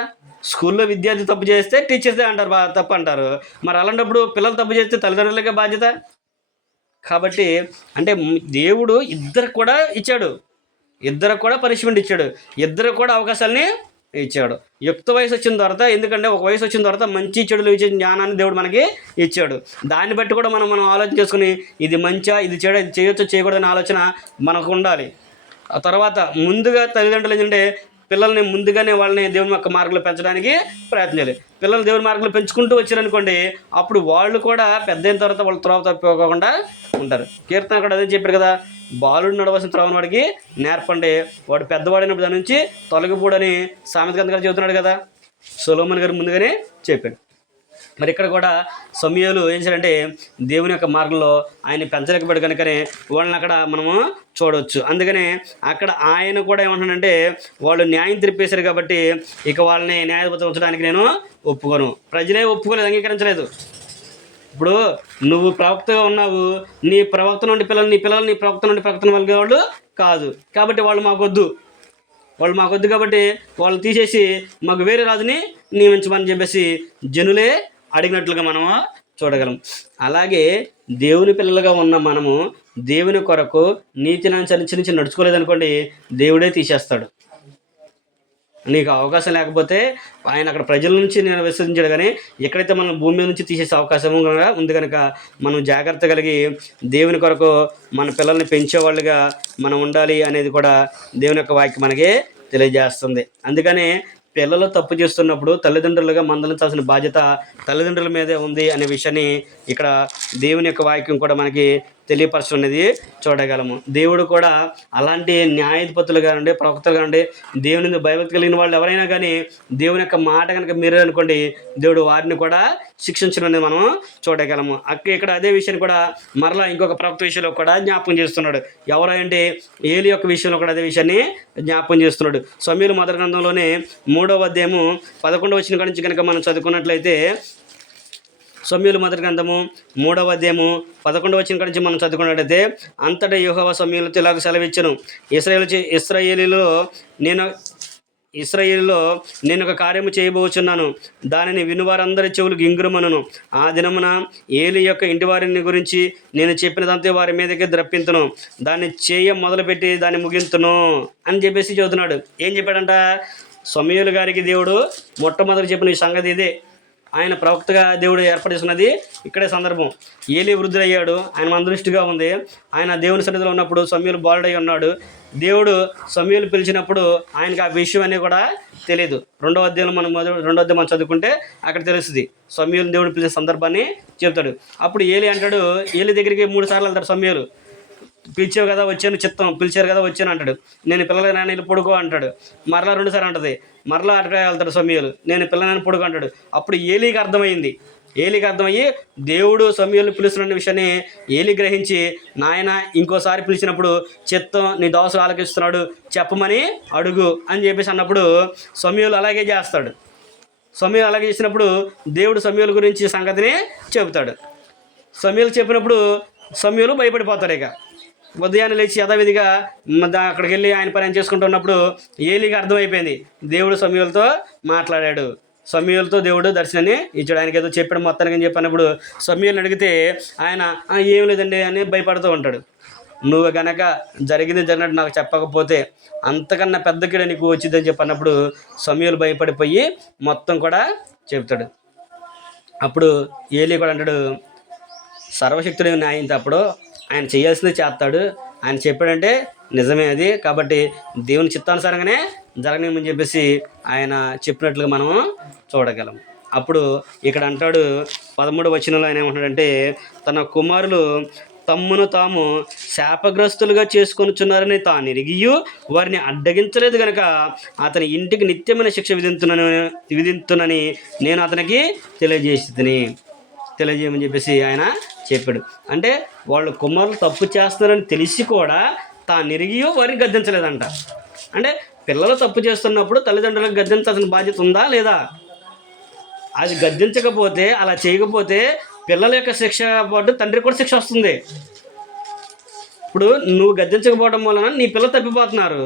స్కూల్లో విద్యార్థి తప్పు చేస్తే టీచర్సే అంటారు తప్పు అంటారు. మరి అలాంటప్పుడు పిల్లలు తప్పు చేస్తే తల్లిదండ్రులకే బాధ్యత. కాబట్టి అంటే దేవుడు ఇద్దరికి కూడా ఇచ్చాడు, ఇద్దరికి కూడా పనిష్మెంట్ ఇచ్చాడు, ఇద్దరికి కూడా అవకాశాలని ఇచ్చాడు. యుక్త వయసు వచ్చిన తర్వాత, ఎందుకంటే ఒక వయసు వచ్చిన తర్వాత మంచి చెడులు ఇచ్చే జ్ఞానాన్ని దేవుడు మనకి ఇచ్చాడు. దాన్ని బట్టి కూడా మనం ఆలోచన చేసుకుని ఇది మంచా, ఇది చెడు, ఇది చేయొచ్చో చేయకూడదనే ఆలోచన మనకు ఉండాలి. ఆ తర్వాత ముందుగా తల్లిదండ్రులు ఏంటంటే పిల్లల్ని ముందుగానే వాళ్ళని దేవుని యొక్క మార్గంలో పెంచడానికి ప్రయత్నం చేయాలి. పిల్లలు దేవుని మార్గంలో పెంచుకుంటూ వచ్చారనుకోండి, అప్పుడు వాళ్ళు కూడా పెద్ద అయిన తర్వాత వాళ్ళు త్రోవ తప్పిపోకుండా ఉంటారు. కీర్తన కూడా అదే చెప్పారు కదా, బాలుడు నడవలసిన త్రోవని వాడికి నేర్పండి, వాడు పెద్దవాడినప్పుడు దాని నుంచి తొలగిపోడని సామెత గ్రంథం గారు చెబుతున్నాడు కదా. సొలొమోను గారు ముందుగానే చెప్పాడు. మరి ఇక్కడ కూడా సమూయేలు ఏం చేయాలంటే దేవుని యొక్క మార్గంలో ఆయన పెంచలేకపోయాడు, కనుకనే వాళ్ళని అక్కడ మనము చూడవచ్చు. అందుకనే అక్కడ ఆయన కూడా ఏమంటాడంటే వాళ్ళు న్యాయం తిరిపేశారు కాబట్టి ఇక వాళ్ళని న్యాయబద్ధం ఉంచడానికి నేను ఒప్పుకోను. ప్రజలే ఒప్పుకోలేదు, అంగీకరించలేదు. ఇప్పుడు నువ్వు ప్రవక్తగా ఉన్నావు, నీ ప్రవక్త నుండి నీ పిల్లలు నీ ప్రవక్త నుండి ప్రవక్తను కలిగే వాళ్ళు కాదు కాబట్టి వాళ్ళు మాకొద్దు కాబట్టి వాళ్ళు తీసేసి మాకు వేరే రాజుని నియమించమని చెప్పేసి జనులే అడిగినట్లుగా మనము చూడగలం. అలాగే దేవుని పిల్లలుగా ఉన్న మనము దేవుని కొరకు నీతిని అనుసరించి నడుచుకోలేదనుకోండి, దేవుడే తీసేస్తాడు. నీకు అవకాశం లేకపోతే ఆయన అక్కడ ప్రజల నుంచి నేను విసరించాడు, కానీ ఎక్కడైతే మనం భూమి మీద నుంచి తీసేసే అవకాశం ఉంది కనుక మనం జాగ్రత్త కలిగి దేవుని కొరకు మన పిల్లల్ని పెంచేవాళ్ళుగా మనం ఉండాలి అనేది కూడా దేవుని యొక్క వాక్యం మనకి తెలియజేస్తుంది. అందుకనే పిల్లలు తప్పు చేస్తున్నప్పుడు తల్లిదండ్రులుగా మందలించాల్సిన బాధ్యత తల్లిదండ్రుల మీదే ఉంది అనే విషయాన్ని ఇక్కడ దేవుని యొక్క వాక్యం కూడా మనకి తెలియపరచున్నది చూడగలము. దేవుడు కూడా అలాంటి న్యాయాధిపతులు కానివ్వండి, ప్రవక్తలు కానివ్వండి, దేవుని భయభక్తి కలిగిన వాళ్ళు ఎవరైనా కానీ దేవుని యొక్క మాట కనుక మీరే అనుకోండి, దేవుడు వారిని కూడా శిక్షించడం అనేది మనం చూడగలము. ఇక్కడ అదే విషయాన్ని కూడా మరలా ఇంకొక ప్రవక్త విషయంలో కూడా జ్ఞాపకం చేస్తున్నాడు. ఎవరంటే ఏలి యొక్క విషయంలో కూడా అదే విషయాన్ని జ్ఞాపకం చేస్తున్నాడు. సమూయేలు మొదటి గ్రంథంలోనే 3వ అధ్యాయము 11వ వచనం కాడి నుంచి కనుక మనం చదువుకున్నట్లయితే, సమూయేలు మొదటి గ్రంథము 3వ అధ్యాయము 11వ వచనం కాడి నుంచి మనం చదువుకున్నట్లయితే, అంతటా యెహోవా సమూయేలుతో ఇలాగ సెలవిచ్చెను, ఇశ్రాయేలులో నేను ఒక కార్యము చేయబోచున్నాను, దానిని వినువారందరి చెవులు గింగురమనును. ఆ దినమున ఏలి యొక్క ఇంటి వారిని గురించి నేను చెప్పినదంతా వారి మీదకి ద్రప్పింతును, దాన్ని మొదలుపెట్టి దాన్ని ముగింతును అని చెప్పేసి చదువుతున్నాడు. ఏం చెప్పాడంట? సమూయేలు గారికి దేవుడు మొట్టమొదటి చెప్పిన ఈ సంగతి ఇదే. ఆయన ప్రవక్తగా దేవుడు ఏర్పాటు చేస్తున్నది ఇక్కడే సందర్భం. ఏలి వృద్ధుడయ్యాడు, ఆయన మందృష్టిగా ఉంది. ఆయన దేవుని సన్నిధిలో ఉన్నప్పుడు సమూయేలు బాలుడై ఉన్నాడు. దేవుడు సమూయేలు పిలిచినప్పుడు ఆయనకి ఆ విషయం అనేది కూడా తెలియదు. 2వ అధ్యాయం మనం చదువుకుంటే అక్కడ తెలుస్తుంది. సమూయేలు దేవుడు పిలిచిన సందర్భాన్ని చెప్తాడు. అప్పుడు ఏలి అంటాడు, ఏలి దగ్గరికి 3 సార్లు వెళ్తాడు సమూయేలు. పిలిచావు కదా వచ్చాను, చిత్తం పిలిచారు కదా వచ్చాను అంటాడు. నేను పిల్లలు నాన్న వెళ్ళి పడుకో అంటాడు. మరలా రెండుసార్లు అంటది. మరలా అటుగా వెళ్తాడు సమూయేలు, నేను పిల్లలని పడుకో అంటాడు. అప్పుడు ఏలీకి అర్థమైంది. ఏలీకి అర్థమయ్యి దేవుడు సమూయేలుని పిలుస్తున్న విషయాన్ని ఏలీ గ్రహించి, నాయన ఇంకోసారి పిలిచినప్పుడు చిత్తం నీ దోస ఆలకిస్తున్నాడు చెప్పమని అడుగు అని చెప్పేసి అన్నప్పుడు సమూయేలు అలాగే చేస్తాడు. సమూయేలు అలాగే చేసినప్పుడు దేవుడు సమూయేలు గురించి సంగతిని చెబుతాడు. సమూయేలు చెప్పినప్పుడు సమూయేలు భయపడిపోతాడు. ఇక ఉదయాన్నే లేచి యథావిధిగా అక్కడికి వెళ్ళి ఆయన పని చేసుకుంటున్నప్పుడు ఏలీకి అర్థమైపోయింది దేవుడు సమూయేలుతో మాట్లాడాడు. సమూయేలుతో దేవుడు దర్శనాన్ని ఇచ్చాడు. ఆయనకి ఏదో చెప్పాడు మొత్తానికి అని చెప్పినప్పుడు సమూయేలుని అడిగితే ఆయన ఏం లేదండి అని భయపడుతూ ఉంటాడు. నువ్వు గనక జరిగినట్టు నాకు చెప్పకపోతే అంతకన్నా పెద్ద కీడ నీకు వచ్చిందని చెప్పన్నప్పుడు సమూయేలు భయపడిపోయి మొత్తం కూడా చెప్తాడు. అప్పుడు ఏలీ కూడా అంటాడు, సర్వశక్తుడైన ఆయన తప్పుడు ఆయన చేయాల్సిందే చేస్తాడు, ఆయన చెప్పాడంటే నిజమే అది, కాబట్టి దేవుని చిత్తానుసారంగానే జరగనేమని చెప్పేసి ఆయన చెప్పినట్లుగా మనం చూడగలం. అప్పుడు ఇక్కడ అంటాడు 13వ వచనంలో ఆయన ఏమంటాడంటే, తన కుమారులు తమ్మును తాము శాపగ్రస్తులుగా చేసుకొనుచున్నారని తాను ఎరిగియు వారిని అడ్డగించలేదు కనుక అతని ఇంటికి నిత్యమైన శిక్ష విధింతునని నేను అతనికి తెలియజేయమని చెప్పేసి ఆయన చెప్పాడు. అంటే వాళ్ళు కుమారులు తప్పు చేస్తున్నారని తెలిసి కూడా తాను ఎరిగియో వారిని గద్దించలేదంట. అంటే పిల్లలు తప్పు చేస్తున్నప్పుడు తల్లిదండ్రులకు గద్దించాల్సిన బాధ్యత ఉందా లేదా? అది గద్దించకపోతే, అలా చేయకపోతే పిల్లల యొక్క శిక్ష పాటు తండ్రికి కూడా శిక్ష వస్తుంది. ఇప్పుడు నువ్వు గద్దించకపోవడం వలన నీ పిల్లలు తప్పిపోతున్నారు,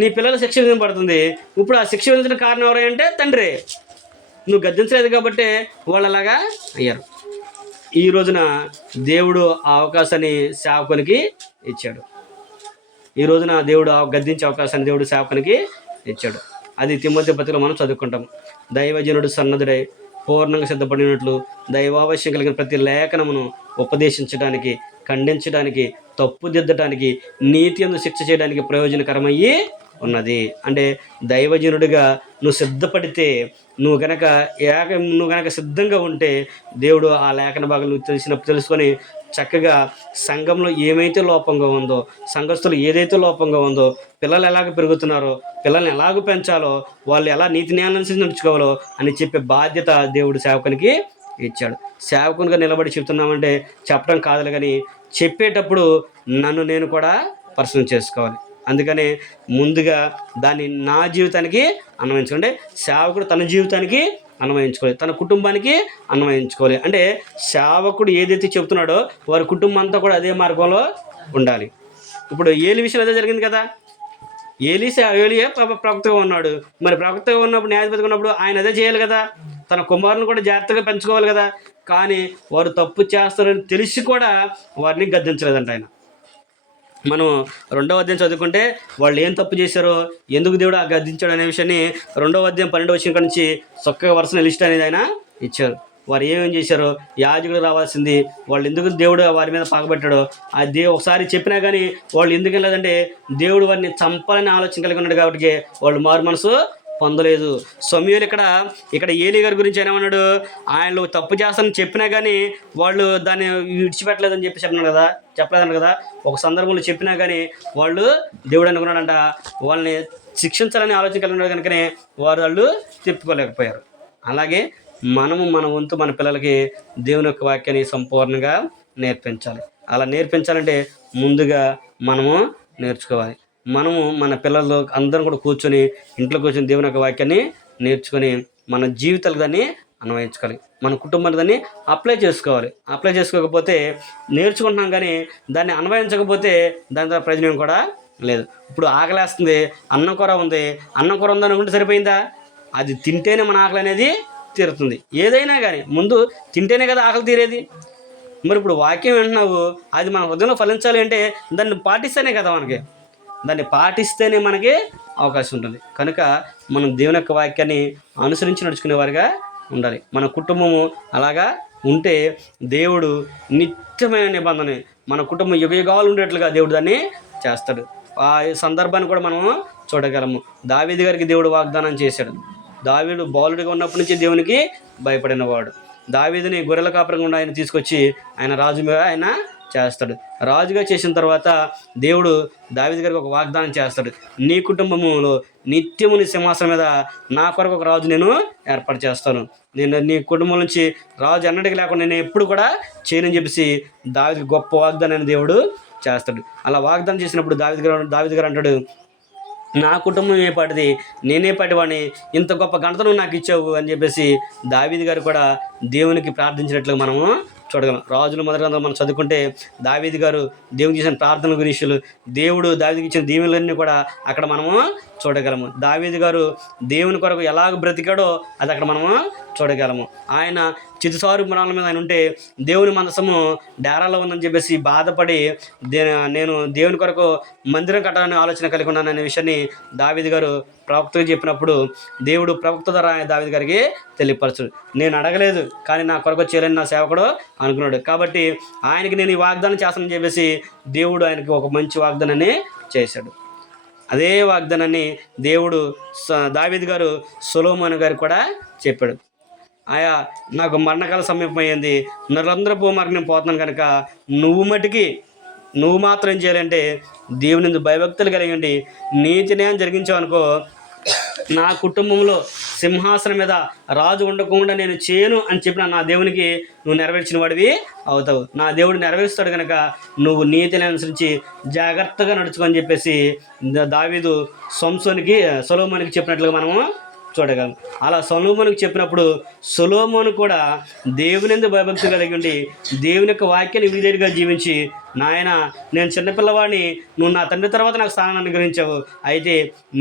నీ పిల్లల శిక్ష విధింపబడుతుంది. ఇప్పుడు ఆ శిక్ష విధించిన కారణం ఎవరంటే తండ్రి. నువ్వు గద్దించలేదు కాబట్టి వాళ్ళు అలాగా అయ్యారు. ఈ రోజున దేవుడు ఆ అవకాశాన్ని సేవకునికి ఇచ్చాడు. ఈ రోజున దేవుడు గద్దించే అవకాశాన్ని దేవుడు సేవకునికి ఇచ్చాడు. అది తిమోతి పత్రికలో మనం చదువుకుంటాం. దైవజనుడు సన్నద్ధుడై పూర్ణంగా సిద్ధపడినట్లు దైవావశ్యం కలిగిన ప్రతి లేఖనమును ఉపదేశించడానికి, ఖండించడానికి, తప్పుదిద్దడానికి, నీతి యందు శిక్ష చేయడానికి ప్రయోజనకరమయ్యి ఉన్నది. అంటే దైవజనుడిగా నువ్వు సిద్ధపడితే, నువ్వు గనక సిద్ధంగా ఉంటే దేవుడు ఆ లేఖన భాగాలు తెలుసుకొని చక్కగా సంఘంలో ఏమైతే లోపంగా ఉందో, సంఘస్థులు ఏదైతే లోపంగా ఉందో, పిల్లలు ఎలాగ పెరుగుతున్నారో, పిల్లల్ని ఎలాగ పెంచాలో, వాళ్ళు ఎలా నీతి న్యాయాలను నడుచుకోవాలో అని చెప్పే బాధ్యత దేవుడు సేవకునికి ఇచ్చాడు. సేవకునిగా నిలబడి చెప్తున్నామంటే చెప్పడం కాదులే, కానీ చెప్పేటప్పుడు నన్ను నేను కూడా పరిశీలన చేసుకోవాలి. అందుకనే ముందుగా దాన్ని నా జీవితానికి అన్వయించుకోండి. సేవకుడు తన జీవితానికి అన్వయించుకోవాలి, తన కుటుంబానికి అన్వయించుకోవాలి. అంటే సేవకుడు ఏదైతే చెబుతున్నాడో వారి కుటుంబం అంతా కూడా అదే మార్గంలో ఉండాలి. ఇప్పుడు ఏలి విషయంలో అదే జరిగింది కదా. ఏలియే ప్రవక్తగా ఉన్నాడు. మరి ప్రవక్తగా ఉన్నప్పుడు, న్యాయాధిపతిగా ఉన్నప్పుడు ఆయన అదే చేయాలి కదా. తన కుమారుని కూడా జాగ్రత్తగా పెంచుకోవాలి కదా. కానీ వారు తప్పు చేస్తారని తెలిసి కూడా వారిని గద్దించలేదంట ఆయన. మనం 2వ అధ్యాయం చదువుకుంటే వాళ్ళు ఏం తప్పు చేశారో, ఎందుకు దేవుడు గద్దించాడు అనే విషయాన్ని 2వ అధ్యాయం 12వ వచనం నుంచి చక్కగా వరుసన లిస్ట్ అనేది ఆయన ఇచ్చారు. వారు ఏమేం చేశారో, యాజకుడు రావాల్సింది, వాళ్ళు ఎందుకు దేవుడు వారి మీద పగబట్టాడో అది ఒకసారి చెప్పినా కానీ వాళ్ళు ఎందుకు వెళ్ళలేదంటే దేవుడు వారిని చంపాలని ఆలోచన కలిగి ఉన్నాడు కాబట్టి వాళ్ళు మారు మనసు పొందలేదు. సమూయేలు ఇక్కడ ఏలీ గారి గురించి ఏమన్నాడు, ఆయనలో తప్పు చేస్తానని చెప్పినా కానీ వాళ్ళు దాన్ని విడిచిపెట్టలేదని చెప్పలేదన్న కదా. ఒక సందర్భంలో చెప్పినా కానీ వాళ్ళు దేవుడు అనుకున్నాడంట వాళ్ళని శిక్షించాలని ఆలోచన కలిగి ఉన్నాడు కనుకనే వాళ్ళు తిప్పుకోలేకపోయారు. అలాగే మనము మన వంతు మన పిల్లలకి దేవుని యొక్క వాక్యాన్ని సంపూర్ణంగా నేర్పించాలి. అలా నేర్పించాలంటే ముందుగా మనము నేర్చుకోవాలి. మనము మన పిల్లలు అందరం కూడా ఇంట్లో కూర్చొని దేవుని యొక్క వాక్యాన్ని నేర్చుకొని మన జీవితాలకు దాన్ని అన్వయించుకోవాలి. మన కుటుంబాన్ని దాన్ని అప్లై చేసుకోవాలి. అప్లై చేసుకోకపోతే నేర్చుకుంటున్నాం కానీ దాన్ని అన్వయించకపోతే దాని ద్వారా ప్రయోజనం కూడా లేదు. ఇప్పుడు ఆకలేస్తుంది, అన్నం కూర ఉందని అనుకుంటే సరిపోయిందా? అది తింటేనే మన ఆకలి అనేది తీరుతుంది. ఏదైనా కానీ ముందు తింటేనే కదా ఆకలి తీరేది. మరి ఇప్పుడు వాక్యం వింటున్నావు, అది మన హృదయంలో ఫలించాలి అంటే దాన్ని పాటిస్తేనే మనకి అవకాశం ఉంటుంది. కనుక మనం దేవుని యొక్క వాక్యాన్ని అనుసరించి నడుచుకునే వారిగా ఉండాలి. మన కుటుంబము అలాగా ఉంటే దేవుడు నిత్యమైన నిబంధన మన కుటుంబం యుగయుగాలు ఉండేట్లుగా దేవుడు దాన్ని చేస్తాడు. ఆ సందర్భాన్ని కూడా మనము చూడగలము. దావీదు గారికి దేవుడు వాగ్దానం చేశాడు. దావీదు బాలుడిగా ఉన్నప్పటి నుంచి దేవునికి భయపడినవాడు. దావీదుని గొర్రెల కాపురంగా ఆయన తీసుకొచ్చి ఆయన రాజుగా ఆయన చేస్తాడు. రాజుగా చేసిన తర్వాత దేవుడు దావీదు గారికి ఒక వాగ్దానం చేస్తాడు. నీ కుటుంబములో నిత్యము నీ సింహాసనం మీద నా కొరకు ఒక రాజు నేను ఏర్పాటు చేస్తాను. నేను నీ కుటుంబం నుంచి రాజు అన్నటికి లేకుండా నేను ఎప్పుడు కూడా చేయనని చెప్పేసి దావీదుకి గొప్ప వాగ్దానాన్ని దేవుడు చేస్తాడు. అలా వాగ్దానం చేసినప్పుడు దావీదు గారు అంటాడు, నా కుటుంబం ఏ పాటిది, నేనే పాటివాడిని, ఇంత గొప్ప ఘనతను నాకు ఇచ్చావు అని చెప్పేసి దావీదు గారు కూడా దేవునికి ప్రార్థించినట్లుగా మనము చూడగలం. రాజుల మొదటి గ్రంథం మనం చదువుకుంటే దావీదు గారు దేవునికి చేసిన ప్రార్థనల గురించి, దేవుడు దావీదుకి ఇచ్చిన దీవెనలన్నీ కూడా అక్కడ మనము చూడగలము. దావీదు గారు దేవుని కొరకు ఎలాగ బ్రతికాడో అది అక్కడ మనము చూడగలము. ఆయన చితిసారు మరణాల మీద ఆయన ఉంటే దేవుని మనసము డేరాలో ఉందని చెప్పేసి బాధపడి నేను దేవుని కొరకు మందిరం కట్టాలని ఆలోచన కలిగి ఉన్నాననే విషయాన్ని దావీదు గారు ప్రవక్తగా చెప్పినప్పుడు దేవుడు ప్రవక్త ద్వారా దావీదు గారికి తెలియపరచు. నేను అడగలేదు, కానీ నా కొరకు చేయాలని నా సేవకుడు అనుకున్నాడు. కాబట్టి ఆయనకి నేను ఈ వాగ్దానం చేస్తానని చెప్పేసి దేవుడు ఆయనకి ఒక మంచి వాగ్దానాన్ని చేశాడు. అదే వాగ్దానాన్ని దేవుడు దావీదు గారు సొలొమోను గారికి కూడా చెప్పాడు. ఆయా నాకు మరణకాల సమీపమైంది, నరులందరూ భూమార్గం నేను పోతున్నాను కనుక నువ్వు మాత్రం ఏం చేయాలంటే దేవుని భయభక్తులు కలిగి నీతినే జరిగించావు అనుకో, నా కుటుంబంలో సింహాసనం మీద రాజు ఉండకుండా నేను చేయను అని చెప్పిన నా దేవునికి నువ్వు నెరవేర్చిన వాడివి అవుతావు. నా దేవుడు నెరవేరుస్తాడు కనుక నువ్వు నీతిని అనుసరించి జాగ్రత్తగా నడుచుకొని చెప్పేసి దావీదు సొలొమోనుకి చెప్పినట్లుగా మనము చూడగలం. అలా సొలొమోనుకి చెప్పినప్పుడు సొలొమోను కూడా దేవుని భయభక్తి కలిగి ఉండి దేవుని యొక్క వాక్యాన్ని విధేయుడిగా జీవించి, నాయన నేను చిన్నపిల్లవాడిని, నువ్వు నా తండ్రి తర్వాత నాకు స్థానాన్ని అనుగ్రహించావు, అయితే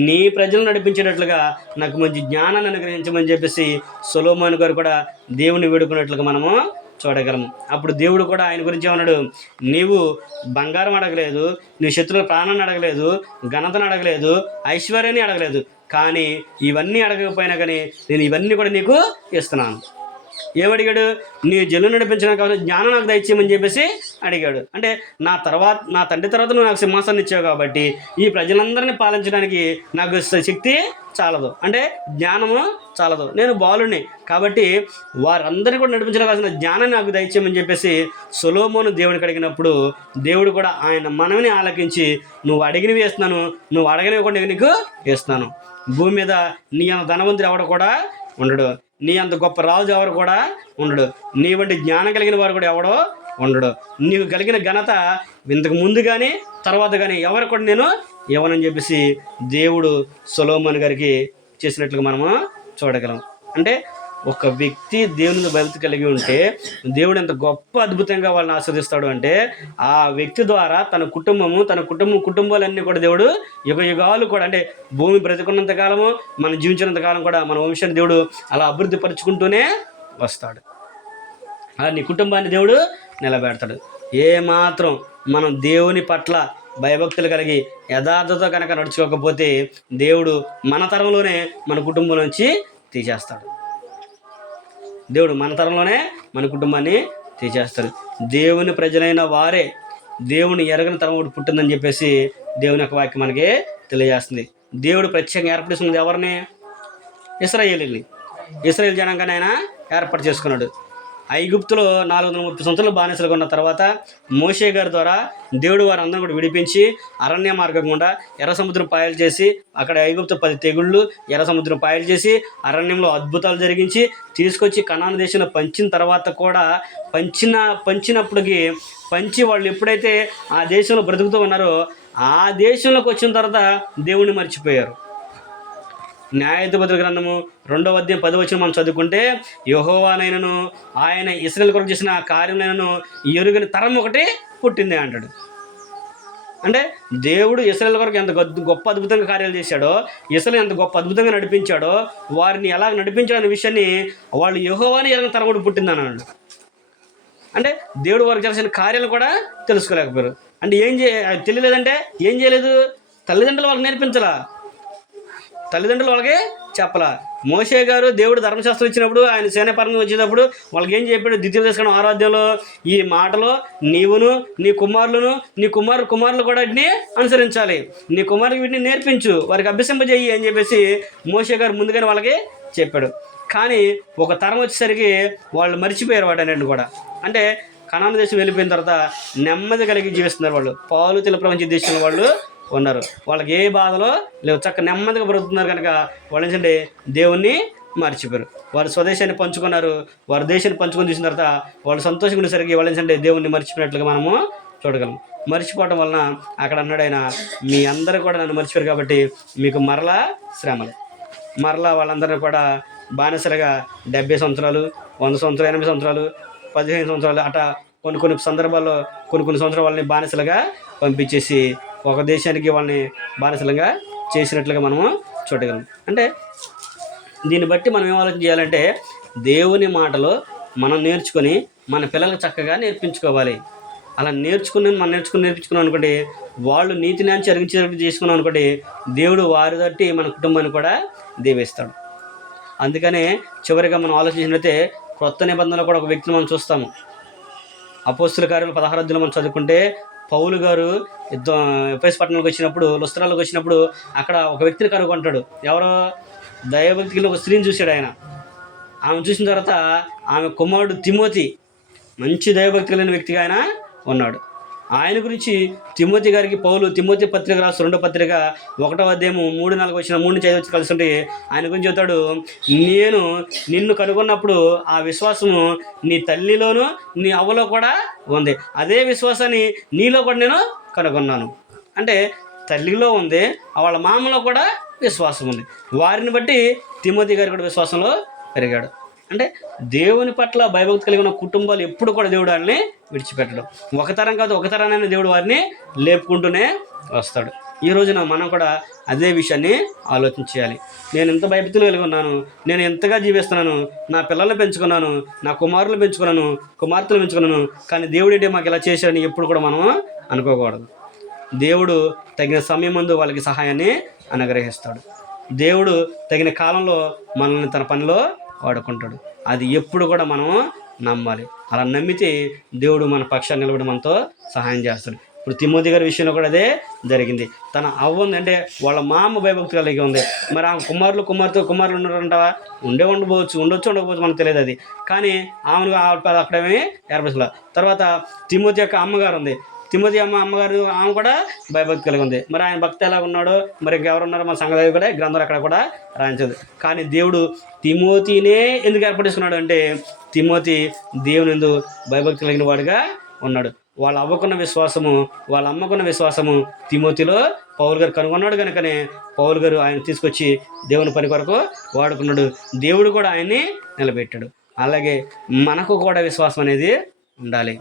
నీ ప్రజలను నడిపించేటట్లుగా నాకు మంచి జ్ఞానాన్ని అనుగ్రహించమని చెప్పేసి సొలొమోను గారు కూడా దేవుని వేడుకున్నట్లుగా మనము చూడగలము. అప్పుడు దేవుడు కూడా ఆయన గురించి ఏమన్నాడు, నీవు బంగారం అడగలేదు, నీ శత్రువుల ప్రాణాన్ని అడగలేదు, ఘనతను అడగలేదు, ఐశ్వర్యాన్ని అడగలేదు, కానీ ఇవన్నీ అడగకపోయినా కానీ నేను ఇవన్నీ కూడా నీకు ఇస్తున్నాను. ఏమడిగాడు, నీ జల్లు నడిపించడానికి కావాలి జ్ఞానం నాకు దయచేయమని చెప్పేసి అడిగాడు. అంటే నా తండ్రి తర్వాత నువ్వు నాకు సింహాసనం ఇచ్చావు కాబట్టి ఈ ప్రజలందరినీ పాలించడానికి నాకు శక్తి చాలదు, అంటే జ్ఞానము చాలదు, నేను బాలుని కాబట్టి వారందరినీ కూడా నడిపించడం కావాల్సిన జ్ఞానాన్ని నాకు దయచేయమని చెప్పేసి సొలొమోను దేవుడికి అడిగినప్పుడు దేవుడు కూడా ఆయన మనవిని ఆలకించి, నువ్వు అడిగినవి వేస్తున్నాను, నువ్వు అడగనివి కూడా నీకు వేస్తున్నాను. భూమి మీద నీ అంత ధనవంతుడు ఎవడు కూడా ఉండడు, నీ అంత గొప్ప రాజు ఎవరు కూడా ఉండడు, నీ వంటి జ్ఞానం కలిగిన వారు కూడా ఎవడో ఉండడు, నీకు కలిగిన ఘనత ఇంతకు ముందు కానీ తర్వాత కానీ ఎవరు కూడా నేను ఇవ్వనని చెప్పేసి దేవుడు సొలొమోను గారికి చేసినట్లుగా మనము చూడగలం. అంటే ఒక వ్యక్తి దేవుని భక్తి కలిగి ఉంటే దేవుడు ఎంత గొప్ప అద్భుతంగా వాళ్ళని ఆస్వాదిస్తాడు అంటే, ఆ వ్యక్తి ద్వారా తన కుటుంబాలన్నీ కూడా దేవుడు యుగాలు కూడా, అంటే భూమి బ్రతికున్నంత కాలము మనం జీవించినంత కాలం కూడా మన వంశాన్ని దేవుడు అలా అభివృద్ధి పరుచుకుంటూనే వస్తాడు. అలా నీ కుటుంబాన్ని దేవుడు నిలబెడతాడు. ఏమాత్రం మనం దేవుని పట్ల భయభక్తులు కలిగి యథార్థతో కనుక నడుచుకోకపోతే దేవుడు మన తరంలోనే మన కుటుంబం నుంచి తీసేస్తాడు. దేవుడు మన తరంలోనే మన కుటుంబాన్ని తీసేస్తాడు. దేవుని ప్రజలైన వారే దేవుని ఎరగని తరం ఒకటి పుట్టిందని చెప్పేసి దేవుని యొక్క వాక్యం మనకి తెలియజేస్తుంది. దేవుడు ప్రత్యేకంగా ఏర్పడుతున్నది ఎవరిని? ఇశ్రాయేల్ జనాంగాన్ని ఆయన ఏర్పాటు చేసుకున్నాడు. ఐగుప్తులో 430 సంవత్సరాలు బానిసలుగా ఉన్న తర్వాత మోషే గారి ద్వారా దేవుడు వారందరూ కూడా విడిపించి అరణ్య మార్గం గుండా ఎర్ర సముద్రం పాయలు చేసి, అక్కడ ఐగుప్తు 10 తెగుళ్ళు ఎర్ర సముద్రం పాయలు చేసి అరణ్యంలో అద్భుతాలు జరిగించి తీసుకొచ్చి కనాను దేశంలో పంచిన తర్వాత కూడా పంచినప్పటికీ వాళ్ళు ఎప్పుడైతే ఆ దేశంలో బ్రతుకుతూ ఉన్నారో ఆ దేశంలోకి వచ్చిన తర్వాత దేవుణ్ణి మర్చిపోయారు. న్యాయాధిపతుల గ్రంథము 2వ అధ్యాయం 10వ వచనం మనం చదువుకుంటే, యెహోవానైనను ఆయన ఇశ్రాయేలు కొరకు చేసిన కార్యములైనను ఎరుగని తరం ఒకటి పుట్టింది అంటాడు. అంటే దేవుడు ఇశ్రాయేలు కొరకు ఎంత గొప్ప అద్భుతంగా కార్యాలు చేశాడో, ఇశ్రాయేలు ఎంత గొప్ప అద్భుతంగా నడిపించాడో, వారిని ఎలా నడిపించాడనే విషయాన్ని వాళ్ళు యెహోవాని ఎరగని తరం ఒకటి పుట్టింది అన్నాడు. అంటే దేవుడు వారికి చేసిన కార్యాలు కూడా తెలుసుకోలేకపోయారు. అంటే తెలియలేదంటే ఏం చేయలేదు, తల్లిదండ్రులు వాళ్ళకి నేర్పించలా, తల్లిదండ్రులు వాళ్ళకి చెప్పలా. మోషే గారు దేవుడు ధర్మశాస్త్రం ఇచ్చినప్పుడు ఆయన సేనాపరంగా వచ్చేటప్పుడు వాళ్ళకి ఏం చెప్పాడు? 2వ ఆరాధ్యంలో ఈ మాటలో నీవును నీ కుమారులు కూడా వీటిని అనుసరించాలి, నీ కుమారుడికి వీటిని నేర్పించు, వారికి అభ్యసింపజేయి అని చెప్పేసి మోషే గారు ముందుగానే వాళ్ళకి చెప్పాడు. కానీ ఒక తరం వచ్చేసరికి వాళ్ళు మర్చిపోయారు వాటన్నిటిని కూడా. అంటే కనాను దేశం వెళ్ళిపోయిన తర్వాత నెమ్మది కలిగి జీవిస్తున్నారు. వాళ్ళు పాలు తెల ప్రపంచ దేశంలో వాళ్ళు ఉన్నారు. వాళ్ళకి ఏ బాధలో లేవు, నెమ్మదిగా బ్రతుకుతున్నారు. కనుక వాళ్ళు ఏంటంటే దేవుణ్ణి మర్చిపోయారు. వారు స్వదేశాన్ని పంచుకున్నారు. వారు దేశాన్ని పంచుకొని చూసిన తర్వాత వాళ్ళు సంతోషంగా ఉండేసరికి వాళ్ళు ఏంటంటే దేవుణ్ణి మర్చిపోయినట్లుగా మనము చూడగలం. మర్చిపోవటం వలన అక్కడ అన్నాడు ఆయన, మీ అందరూ కూడా నన్ను మర్చిపోయారు కాబట్టి మీకు మరలా శ్రమలు. మరలా వాళ్ళందరినీ కూడా బానిసలుగా 70 సంవత్సరాలు, 100 సంవత్సరాలు, 80 సంవత్సరాలు, 15 సంవత్సరాలు అట్లా కొన్ని సందర్భాల్లో కొన్ని సంవత్సరాలు వాళ్ళని బానిసలుగా పంపించేసి ఒక దేశానికి వాళ్ళని బానిసలుగా చేసినట్లుగా మనము చూడగలం. అంటే దీన్ని బట్టి మనం ఏం ఆలోచన చేయాలంటే, దేవుని మాటలు మనం నేర్చుకొని మన పిల్లలకు చక్కగా నేర్పించుకోవాలి. అలా నేర్పించుకున్నాం అనుకోండి, వాళ్ళు నీతి న్యాయం జరిగించేటట్టు చేసుకున్నాం అనుకోండి, దేవుడు వారి తట్టి మన కుటుంబాన్ని కూడా దీవిస్తాడు. అందుకనే చివరిగా మనం ఆలోచించినట్లయితే క్రొత్త నిబంధనలో కూడా ఒక వ్యక్తిని మనం చూస్తాము. అపోస్తుల కార్యాలు 16వ అధ్యాయంలో మనం చదువుకుంటే, పౌలు గారు ఎఫెసు పట్టణంలోకి వచ్చినప్పుడు, లుస్త్రాలోకి వచ్చినప్పుడు అక్కడ ఒక వ్యక్తిని కనుగొంటాడు. ఎవరో దైవభక్తిలో ఒక స్త్రీని చూశాడు ఆయన. ఆమె చూసిన తర్వాత ఆమె కుమారుడు తిమోతి మంచి దైవభక్తి కలిగిన వ్యక్తిగా ఆయన ఉన్నాడు. ఆయన గురించి తిమోతి గారికి పౌలు తిమోతి పత్రిక రాసు 2వ పత్రిక 1వ అధ్యాయం 3-4 వచ్చిన 3-5 కలిసి ఉంటే ఆయన గురించి చెబుతాడు, నేను నిన్ను కనుగొన్నప్పుడు ఆ విశ్వాసము నీ తల్లిలోను నీ అవ్వలో కూడా ఉంది, అదే విశ్వాసాన్ని నీలో కూడా నేను కనుగొన్నాను. అంటే తల్లిలో ఉంది, వాళ్ళ మామలో కూడా విశ్వాసం ఉంది. వారిని బట్టి తిమోతి గారు కూడా విశ్వాసంలో పెరిగాడు. అంటే దేవుని పట్ల భయభక్తి కలిగిన కుటుంబాలు ఎప్పుడు కూడా దేవుడు వారిని విడిచిపెట్టడం. ఒక తరం కాదు, ఒక తరాన్ని దేవుడు వారిని లేపుకుంటూనే వస్తాడు. ఈ రోజున మనం కూడా అదే విషయాన్ని ఆలోచించాలి. నేను ఎంత భయభక్తులు కలిగి ఉన్నాను, నేను ఎంతగా జీవిస్తున్నాను, నా పిల్లల్ని పెంచుకున్నాను, నా కుమారులు పెంచుకున్నాను, కుమార్తెలు పెంచుకున్నాను, కానీ దేవుడు ఏంటి మాకు ఇలా చేశాడని ఎప్పుడు కూడా మనం అనుకోకూడదు. దేవుడు తగిన సమయం ముందు వాళ్ళకి సహాయాన్ని అనుగ్రహిస్తాడు. దేవుడు తగిన కాలంలో మనల్ని తన పనిలో వాడుకుంటాడు. అది ఎప్పుడు కూడా మనం నమ్మాలి. అలా నమ్మితే దేవుడు మన పక్షాన్ని నిలబడి మనతో సహాయం చేస్తాడు. ఇప్పుడు తిమోతి గారి విషయంలో కూడా అదే జరిగింది. తన అవ్వ ఉంది అంటే వాళ్ళ మామ భయభక్తి కలిగి ఉంది. మరి ఆ కుమారులు ఉన్నారంటావా? ఉండకపోవచ్చు మనకు తెలియదు అది. కానీ ఆమెను అక్కడేమీ ఏర్పరచలే. తర్వాత తిమోతి యొక్క అమ్మగారు ఉంది. తిమోతి అమ్మగారు ఆమె కూడా భయభక్తి కలిగి ఉంది. మరి ఆయన భక్తి ఎలా ఉన్నాడో మరి ఇంకెవరున్నారో మన సంగతి కూడా గ్రంథాలు అక్కడ కూడా రాయించదు. కానీ దేవుడు తిమోతినే ఎందుకు ఏర్పడేసుకున్నాడు అంటే, తిమోతి దేవుని యందు భయభక్తి కలిగిన వాడుగా ఉన్నాడు. వాళ్ళ అవ్వకున్న విశ్వాసము, వాళ్ళ అమ్మకున్న విశ్వాసము తిమోతిలో పౌలు గారు కనుగొన్నాడు. కనుకనే పౌలు గారు ఆయన తీసుకొచ్చి దేవుని పని కొరకు వాడుకున్నాడు. దేవుడు కూడా ఆయన్ని నిలబెట్టాడు. అలాగే మనకు కూడా విశ్వాసం అనేది ఉండాలి.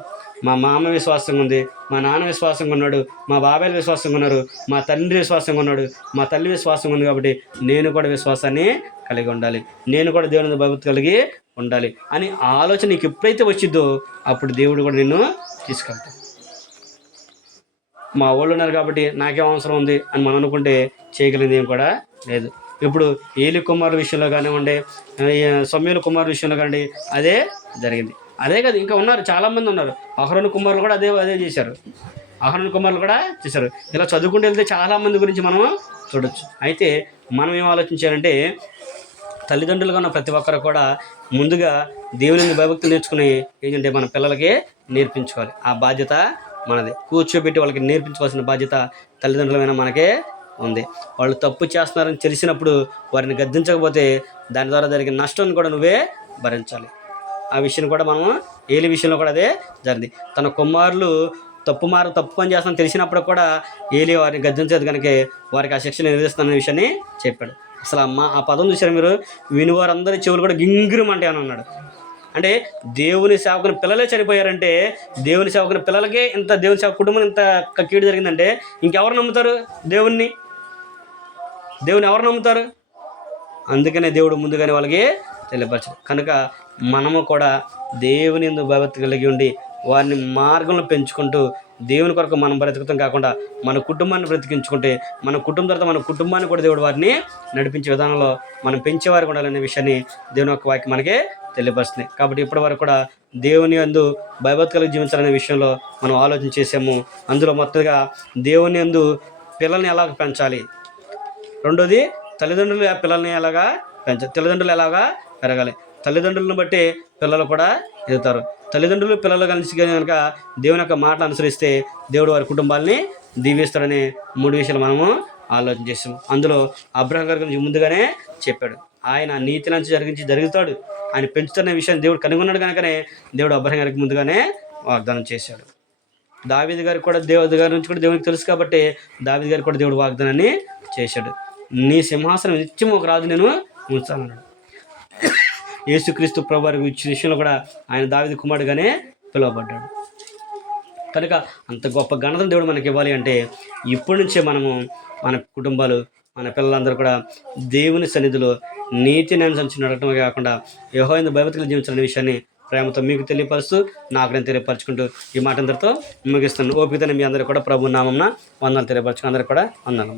మా మామ విశ్వాసంగా ఉంది, మా నాన్న విశ్వాసంగా ఉన్నాడు, మా బాబాయిలు విశ్వాసంగా ఉన్నారు, మా తండ్రి విశ్వాసంగా ఉన్నాడు, మా తల్లి విశ్వాసంగా ఉంది, కాబట్టి నేను కూడా విశ్వాసాన్ని కలిగి ఉండాలి, నేను కూడా దేవుని భక్తి కలిగి ఉండాలి అని ఆలోచన నీకు ఎప్పుడైతే వచ్చిద్దో అప్పుడు దేవుడు కూడా నిన్ను తీసుకెళ్తాడు. మా వాళ్ళు ఉన్నారు కాబట్టి నాకేం అవసరం ఉంది అని మనం అనుకుంటే చేయగలిగింది ఏం కూడా లేదు. ఇప్పుడు ఏలి కుమారు విషయంలో కానివ్వండి, సమూయేలు కుమారు విషయంలో కానివ్వండి అదే జరిగింది. అదే కదా, ఇంకా ఉన్నారు, చాలామంది ఉన్నారు. అహరోను కుమారులు కూడా అదే చేశారు. ఇలా చదువుకుంటూ వెళ్తే చాలామంది గురించి మనం చూడొచ్చు. అయితే మనం ఏం ఆలోచించాలంటే, తల్లిదండ్రులుగా ఉన్న ప్రతి ఒక్కరు కూడా ముందుగా దేవుని భయభక్తులు నేర్చుకుని ఏంటంటే మన పిల్లలకి నేర్పించుకోవాలి. ఆ బాధ్యత మనది. కూర్చోబెట్టి వాళ్ళకి నేర్పించుకోవాల్సిన బాధ్యత తల్లిదండ్రులమైన మనకే ఉంది. వాళ్ళు తప్పు చేస్తున్నారని తెలిసినప్పుడు వారిని గద్దించకపోతే దాని ద్వారా జరిగిన నష్టాన్ని కూడా నువ్వే భరించాలి. ఆ విషయం కూడా మనం ఏలి విషయంలో కూడా అదే జరిగింది. తన కుమారులు తప్పు పని చేస్తానని తెలిసినప్పుడు కూడా ఏలి వారిని గద్దించేది కనుక వారికి ఆ శిక్షను నిర్వహిస్తాననే విషయాన్ని చెప్పాడు. అసలు ఆ పదం చూసారు మీరు, వినివారందరి చెవులు కూడా గింగిరమంటే అని అన్నాడు. అంటే దేవుని సేవకుని పిల్లలే చనిపోయారంటే, దేవుని సేవకుని పిల్లలకే ఇంత, దేవుని సేవక కుటుంబం ఇంత కీడు జరిగిందంటే ఇంకెవరు నమ్ముతారు దేవుని ఎవరు నమ్ముతారు? అందుకనే దేవుడు ముందుగానే వాళ్ళకి తెలియపరచాడు. కనుక మనము కూడా దేవుని యందు భయభక్తి కలిగి ఉండి వారిని మార్గంలో పెంచుకుంటూ దేవుని కొరకు మనం బ్రతుకుతాం కాకుండా మన కుటుంబాన్ని బ్రతికించుకుంటే మన కుటుంబం తర్వాత మన కుటుంబాన్ని కూడా దేవుడు వారిని నడిపించే విధానంలో మనం పెంచేవారు ఉండాలనే విషయాన్ని దేవుని యొక్క వాక్యం మనకే తెలియపరుస్తుంది. కాబట్టి ఇప్పటి వరకు కూడా దేవుని యందు భయభక్తి కలిగి జీవించాలనే విషయంలో మనం ఆలోచన చేసాము. అందులో మొత్తగా దేవుని యందు పిల్లల్ని ఎలాగ పెంచాలి, రెండోది తల్లిదండ్రులు పిల్లల్ని ఎలాగా తల్లిదండ్రులు ఎలాగా పెరగాలి, తల్లిదండ్రులను బట్టి పిల్లలు కూడా ఎదుగుతారు. తల్లిదండ్రులు పిల్లలు కలిసి కనుక దేవుని యొక్క మాటలు అనుసరిస్తే దేవుడు వారి కుటుంబాలని దీవిస్తాడనే 3 విషయాలు మనము ఆలోచన చేస్తాం. అందులో అబ్రహాం గారి గురించి ముందుగానే చెప్పాడు. ఆయన నీతిని జరుగుతాడు, ఆయన పెంచుతున్న విషయాన్ని దేవుడు కనుగొన్నాడు కనుకనే దేవుడు అబ్రహాం గారికి ముందుగానే వాగ్దానం చేశాడు. దావీదు గారికి కూడా దేవుడి గారి నుంచి కూడా దేవునికి తెలుసు కాబట్టి దావీదు గారికి కూడా దేవుడు వాగ్దానాన్ని చేశాడు. నీ సింహాసనం నిత్యం ఒక రాజు నేను ఉంచాలన్నాడు. యేసుక్రీస్తు ప్రభు వారి విషయంలో కూడా ఆయన దావీదు కుమారుడుగానే పిలువబడ్డాడు. కనుక అంత గొప్ప ఘనతను దేవుడు మనకి ఇవ్వాలి అంటే ఇప్పటి నుంచే మనము మన కుటుంబాలు, మన పిల్లలందరూ కూడా దేవుని సన్నిధిలో నీతిని అనుసరించి నడటమే కాకుండా యెహోవాను భయభక్తులు జీవించాలనే విషయాన్ని ప్రేమతో మీకు తెలియపరుస్తూ నాకు నేను తెలియపరచుకుంటూ ఈ మాట అందరితో ముగిస్తున్నాను. ఓపికతో మీ అందరూ కూడా ప్రభు నామమున వందనాలు తెలియపరచుకుని అందరూ కూడా వందనాలు.